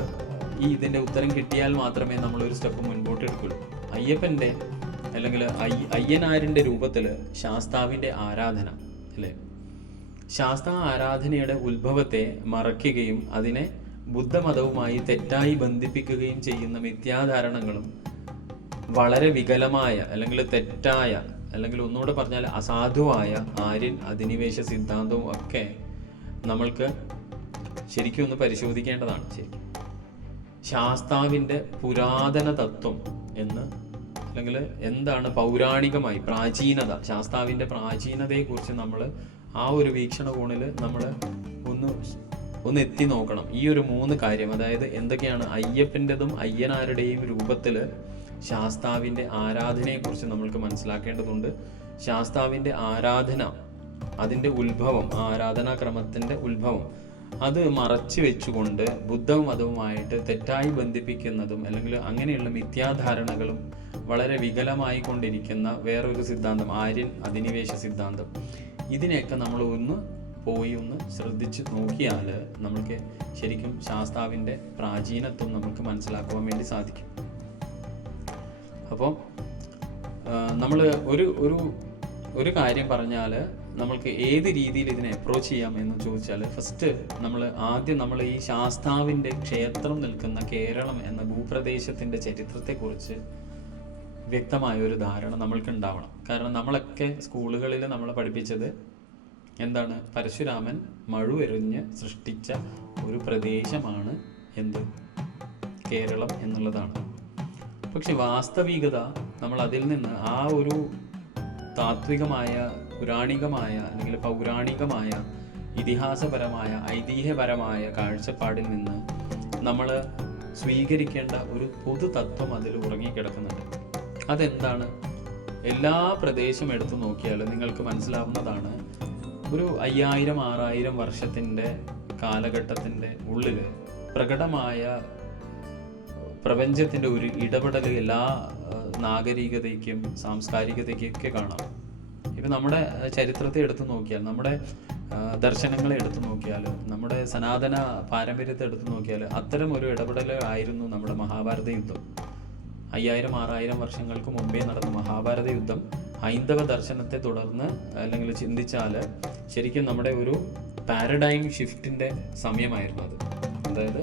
ഇതിൻ്റെ ഉത്തരം കിട്ടിയാൽ മാത്രമേ നമ്മളൊരു സ്റ്റെപ്പ് മുൻപോട്ട് എടുക്കുള്ളൂ. അയ്യപ്പൻ്റെ അല്ലെങ്കിൽ അയ്യനാരിൻ്റെ രൂപത്തിൽ ശാസ്താവിൻ്റെ ആരാധന, അല്ലേ, ശാസ്താ ആരാധനയുടെ ഉത്ഭവത്തെ മറയ്ക്കുകയും അതിനെ ബുദ്ധമതവുമായി തെറ്റായി ബന്ധിപ്പിക്കുകയും ചെയ്യുന്ന മിഥ്യാധാരണകളും വളരെ വികലമായ അല്ലെങ്കിൽ തെറ്റായ അല്ലെങ്കിൽ ഒന്നുകൂടെ പറഞ്ഞാൽ അസാധുവായ ആര്യൻ അധിനിവേശ സിദ്ധാന്തവും ഒക്കെ നമ്മൾക്ക് ശരിക്കും ഒന്ന് പരിശോധിക്കേണ്ടതാണ്. ശരിക്കും ശാസ്താവിൻ്റെ പുരാതന തത്വം എന്ന് അല്ലെങ്കിൽ എന്താണ് പൗരാണികമായി പ്രാചീനത, ശാസ്താവിൻ്റെ പ്രാചീനതയെക്കുറിച്ച് നമ്മൾ ആ ഒരു വീക്ഷണകോണിൽ നമ്മൾ ഒന്ന് എത്തി നോക്കണം. ഈ ഒരു 3 കാര്യം, അതായത് എന്തൊക്കെയാണ് അയ്യപ്പൻ്റെതും അയ്യനാരുടെയും രൂപത്തിൽ ശാസ്താവിൻ്റെ ആരാധനയെക്കുറിച്ച് നമ്മൾക്ക് മനസ്സിലാക്കേണ്ടതുണ്ട്. ശാസ്താവിൻ്റെ ആരാധന, അതിൻ്റെ ഉത്ഭവം, ആ ആരാധനാക്രമത്തിൻ്റെ ഉത്ഭവം അത് മറച്ചു വെച്ചുകൊണ്ട് ബുദ്ധമതവുമായിട്ട് തെറ്റായി ബന്ധിപ്പിക്കുന്നതും അല്ലെങ്കിൽ അങ്ങനെയുള്ള മിഥ്യാധാരണകളും വളരെ വികലമായി കൊണ്ടിരിക്കുന്ന വേറൊരു സിദ്ധാന്തം, ആര്യൻ അധിനിവേശ സിദ്ധാന്തം. ഇതിനെയൊക്കെ നമ്മൾ ഒന്ന് ശ്രദ്ധിച്ച് നോക്കിയാൽ നമുക്ക് ശരിക്കും ശാസ്താവിൻ്റെ പ്രാചീനത്വം നമുക്ക് മനസ്സിലാക്കുവാൻ വേണ്ടി സാധിക്കും. അപ്പോൾ നമ്മൾ ഒരു കാര്യം പറഞ്ഞാൽ നമ്മൾക്ക് ഏത് രീതിയിൽ ഇതിനെ അപ്രോച്ച് ചെയ്യാം എന്ന് ചോദിച്ചാൽ, ഫസ്റ്റ് നമ്മൾ ഈ ശാസ്താവിൻ്റെ ക്ഷേത്രം നിൽക്കുന്ന കേരളം എന്ന ഭൂപ്രദേശത്തിൻ്റെ ചരിത്രത്തെക്കുറിച്ച് വ്യക്തമായ ഒരു ധാരണ നമ്മൾക്ക് ഉണ്ടാവണം. കാരണം നമ്മളൊക്കെ സ്കൂളുകളിൽ നമ്മളെ പഠിപ്പിച്ചത് എന്താണ്? പരശുരാമൻ മഴുവെറിഞ്ഞ് സൃഷ്ടിച്ച ഒരു പ്രദേശമാണ് കേരളം എന്നുള്ളതാണ്. പക്ഷെ വാസ്തവികത നമ്മൾ അതിൽ നിന്ന് ആ ഒരു താത്വികമായ, പുരാണികമായ അല്ലെങ്കിൽ പൗരാണികമായ, ഇതിഹാസപരമായ, ഐതിഹ്യപരമായ കാഴ്ചപ്പാടിൽ നിന്ന് നമ്മൾ സ്വീകരിക്കേണ്ട ഒരു പൊതു തത്വം അതിൽ ഉറങ്ങിക്കിടക്കുന്നുണ്ട്. അതെന്താണ്? എല്ലാ പ്രദേശം എടുത്തു നോക്കിയാൽ നിങ്ങൾക്ക് മനസ്സിലാവുന്നതാണ്. ഒരു 5000-6000 വർഷത്തിൻ്റെ കാലഘട്ടത്തിൻ്റെ ഉള്ളിൽ പ്രകടമായ പ്രപഞ്ചത്തിൻ്റെ ഒരു ഇടപെടൽ എല്ലാ നാഗരികതയ്ക്കും സാംസ്കാരികതയ്ക്കൊക്കെ കാണാം. ഇപ്പം നമ്മുടെ ചരിത്രത്തെ എടുത്തു നോക്കിയാൽ, നമ്മുടെ ദർശനങ്ങളെ എടുത്തു നോക്കിയാൽ, നമ്മുടെ സനാതന പാരമ്പര്യത്തെ എടുത്തു നോക്കിയാൽ അത്തരം ഒരു ഇടപെടൽ ആയിരുന്നു നമ്മുടെ മഹാഭാരത യുദ്ധം. 5000-6000 വർഷങ്ങൾക്ക് മുമ്പേ നടന്ന മഹാഭാരത യുദ്ധം ഹൈന്ദവ ദർശനത്തെ തുടർന്ന് അല്ലെങ്കിൽ ചിന്തിച്ചാൽ ശരിക്കും നമ്മുടെ ഒരു പാരഡൈം ഷിഫ്റ്റിൻ്റെ സമയമായിരുന്നു അത്. അതായത്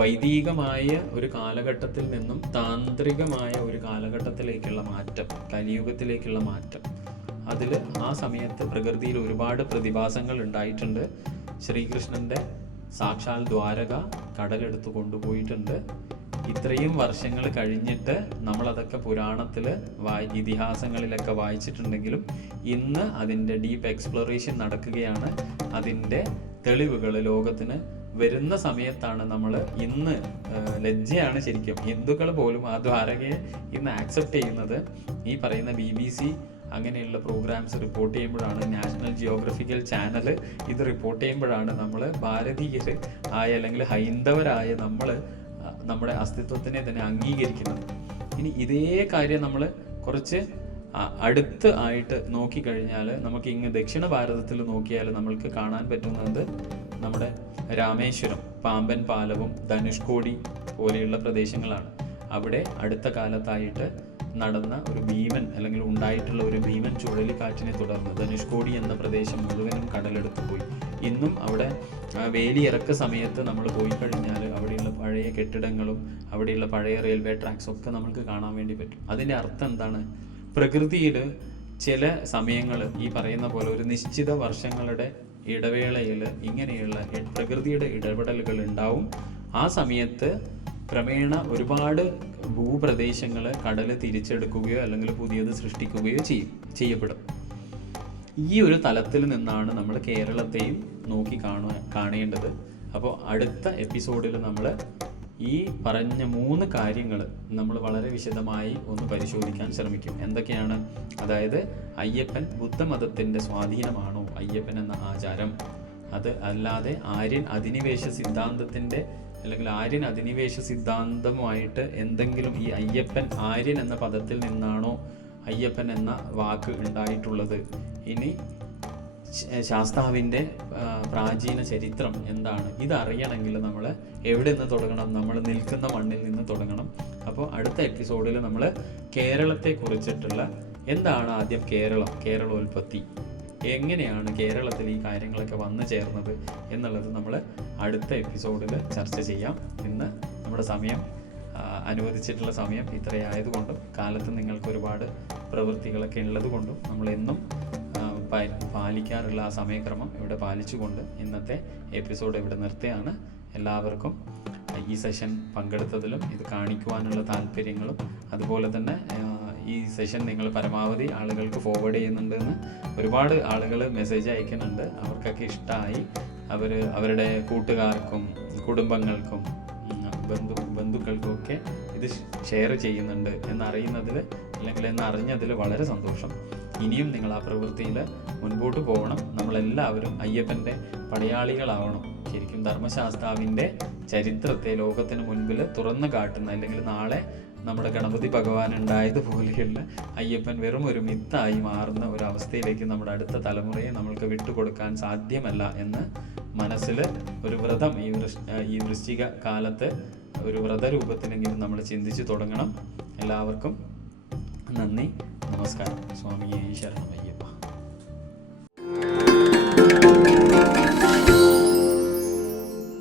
വൈദികമായ ഒരു കാലഘട്ടത്തിൽ നിന്നും താന്ത്രികമായ ഒരു കാലഘട്ടത്തിലേക്കുള്ള മാറ്റം, കലിയുഗത്തിലേക്കുള്ള മാറ്റം. അതിൽ ആ സമയത്ത് പ്രകൃതിയിൽ ഒരുപാട് പ്രതിഭാസങ്ങൾ ഉണ്ടായിട്ടുണ്ട്. ശ്രീകൃഷ്ണൻ്റെ സാക്ഷാൽ ദ്വാരക കടലെടുത്ത് കൊണ്ടുപോയിട്ടുണ്ട്. ഇത്രയും വർഷങ്ങൾ കഴിഞ്ഞിട്ട് നമ്മളതൊക്കെ പുരാണത്തിൽ ഇതിഹാസങ്ങളിലൊക്കെ വായിച്ചിട്ടുണ്ടെങ്കിലും ഇന്ന് അതിൻ്റെ ഡീപ്പ് എക്സ്പ്ലോറേഷൻ നടക്കുകയാണ്. അതിൻ്റെ തെളിവുകൾ ലോകത്തിന് വരുന്ന സമയത്താണ് നമ്മൾ ഇന്ന് ലജ്ജയാണ് ശരിക്കും ഹിന്ദുക്കൾ പോലും ആ ദ്വാരകയെ ഇന്ന് ആക്സെപ്റ്റ് ചെയ്യുന്നത്. ഈ പറയുന്ന BBC അങ്ങനെയുള്ള പ്രോഗ്രാംസ് റിപ്പോർട്ട് ചെയ്യുമ്പോഴാണ്, നാഷണൽ ജിയോഗ്രഫിക്കൽ ചാനൽ ഇത് റിപ്പോർട്ട് ചെയ്യുമ്പോഴാണ് നമ്മൾ ഭാരതീയർ ആയ അല്ലെങ്കിൽ ഹൈന്ദവരായ നമ്മൾ നമ്മുടെ അസ്തിത്വത്തിനെ തന്നെ അംഗീകരിക്കുന്നത്. ഇനി ഇതേ കാര്യം നമ്മൾ കുറച്ച് അടുത്ത് ആയിട്ട് നോക്കിക്കഴിഞ്ഞാൽ നമുക്ക് ഇങ്ങ് ദക്ഷിണ ഭാരതത്തിൽ നോക്കിയാൽ നമ്മൾക്ക് കാണാൻ പറ്റുന്നത് നമ്മുടെ രാമേശ്വരം, പാമ്പൻ പാലവും ധനുഷ്കോടി പോലെയുള്ള പ്രദേശങ്ങളാണ്. അവിടെ അടുത്ത കാലത്തായിട്ട് നടന്ന ഒരു ഭീമൻ അല്ലെങ്കിൽ ഉണ്ടായിട്ടുള്ള ഒരു ഭീമൻ ചുഴലിക്കാറ്റിനെ തുടർന്ന് ധനുഷ്കോടി എന്ന പ്രദേശം മുഴുവനും കടലെടുത്ത് പോയി. ഇന്നും അവിടെ വേലിയിറക്ക സമയത്ത് നമ്മൾ പോയി കഴിഞ്ഞാൽ അവിടെയുള്ള പഴയ കെട്ടിടങ്ങളും അവിടെയുള്ള പഴയ റെയിൽവേ ട്രാക്സും ഒക്കെ നമുക്ക് കാണാൻ വേണ്ടി പറ്റും. അതിൻ്റെ അർത്ഥം എന്താണ്? പ്രകൃതിയിൽ ചില സമയങ്ങൾ ഈ പറയുന്ന പോലെ ഒരു നിശ്ചിത വർഷങ്ങളുടെ ഇടവേളയിൽ ഇങ്ങനെയുള്ള പ്രകൃതിയുടെ ഇടപെടലുകൾ ഉണ്ടാവും. ആ സമയത്ത് ക്രമേണ ഒരുപാട് ഭൂപ്രദേശങ്ങൾ കടൽ തിരിച്ചെടുക്കുകയോ അല്ലെങ്കിൽ പുതിയത് സൃഷ്ടിക്കുകയോ ചെയ്യപ്പെടും. ഈ ഒരു തലത്തിൽ നിന്നാണ് നമ്മൾ കേരളത്തെയും നോക്കി കാണേണ്ടത്. അപ്പോൾ അടുത്ത എപ്പിസോഡിൽ നമ്മൾ ഈ പറഞ്ഞ 3 കാര്യങ്ങൾ നമ്മൾ വളരെ വിശദമായി ഒന്ന് പരിശോധിക്കാൻ ശ്രമിക്കും. എന്തൊക്കെയാണ്? അതായത് അയ്യപ്പൻ ബുദ്ധമതത്തിൻ്റെ സ്വാധീനമാണോ അയ്യപ്പൻ എന്ന ആചാരം? അത് അല്ലാതെ ആര്യൻ അധിനിവേശ സിദ്ധാന്തത്തിൻ്റെ അല്ലെങ്കിൽ ആര്യൻ അധിനിവേശ സിദ്ധാന്തമായിട്ട് എന്തെങ്കിലും ഈ അയ്യപ്പൻ ആര്യൻ എന്ന പദത്തിൽ നിന്നാണോ അയ്യപ്പൻ എന്ന വാക്ക് ഉണ്ടായിട്ടുള്ളത്? ഇനി ശാസ്താവിൻ്റെ പ്രാചീന ചരിത്രം എന്താണ്? ഇതറിയണമെങ്കിൽ നമ്മൾ എവിടെ നിന്ന് തുടങ്ങണം? നമ്മൾ നിൽക്കുന്ന മണ്ണിൽ നിന്ന് തുടങ്ങണം. അപ്പോൾ അടുത്ത എപ്പിസോഡിൽ നമ്മൾ കേരളത്തെ കുറിച്ചിട്ടുള്ള എന്താണ് ആദ്യം കേരളോൽപത്തി, എങ്ങനെയാണ് കേരളത്തിൽ ഈ കാര്യങ്ങളൊക്കെ വന്നു ചേർന്നത് എന്നുള്ളത് നമ്മൾ അടുത്ത എപ്പിസോഡിൽ ചർച്ച ചെയ്യാം. ഇന്ന് നമ്മുടെ സമയം അനുവദിച്ചിട്ടുള്ള സമയം ഇത്രയായതുകൊണ്ടും കാലത്ത് നിങ്ങൾക്ക് ഒരുപാട് പ്രവൃത്തികളൊക്കെ ഉള്ളത് കൊണ്ടും നമ്മളെന്നും പാലിക്കാറുള്ള ആ സമയക്രമം ഇവിടെ പാലിച്ചുകൊണ്ട് ഇന്നത്തെ എപ്പിസോഡ് ഇവിടെ നിർത്തുകയാണ്. എല്ലാവർക്കും ഈ സെഷൻ പങ്കെടുത്തതിലും ഇത് കാണിക്കുവാനുള്ള താല്പര്യങ്ങളും അതുപോലെ തന്നെ ഈ സെഷൻ നിങ്ങൾ പരമാവധി ആളുകൾക്ക് ഫോർവേഡ് ചെയ്യുന്നുണ്ടെന്ന് ഒരുപാട് ആളുകൾ മെസ്സേജ് അയക്കുന്നുണ്ട്. അവർക്കൊക്കെ ഇഷ്ടമായി, അവരുടെ കൂട്ടുകാർക്കും കുടുംബങ്ങൾക്കും ബന്ധുക്കൾക്കൊക്കെ ഇത് ഷെയർ ചെയ്യുന്നുണ്ട് എന്നറിയുന്നതിൽ അല്ലെങ്കിൽ എന്നറിഞ്ഞതിൽ വളരെ സന്തോഷം. ഇനിയും നിങ്ങൾ ആ പ്രവൃത്തിയിൽ മുൻപോട്ട് പോകണം. നമ്മളെല്ലാവരും അയ്യപ്പൻ്റെ പടയാളികളാവണം. ശരിക്കും ധർമ്മശാസ്താവിൻ്റെ ചരിത്രത്തെ ലോകത്തിന് മുൻപിൽ തുറന്നു കാട്ടുന്ന, അല്ലെങ്കിൽ നാളെ നമ്മുടെ ഗണപതി ഭഗവാൻ ഉണ്ടായതുപോലെയുള്ള അയ്യപ്പൻ വെറും ഒരു മിത്തായി മാറുന്ന ഒരു അവസ്ഥയിലേക്ക് നമ്മുടെ അടുത്ത തലമുറയെ നമ്മൾക്ക് വിട്ടുകൊടുക്കാൻ സാധ്യമല്ല എന്ന് മനസ്സിൽ ഒരു വ്രതം ഈ വൃശ്ചിക കാലത്ത് ഒരു വ്രതരൂപത്തിലെങ്കിലും നമ്മൾ ചിന്തിച്ചു തുടങ്ങണം. എല്ലാവർക്കും നന്ദി, നമസ്കാരം. സ്വാമിയേ ശരണമയ്യപ്പ.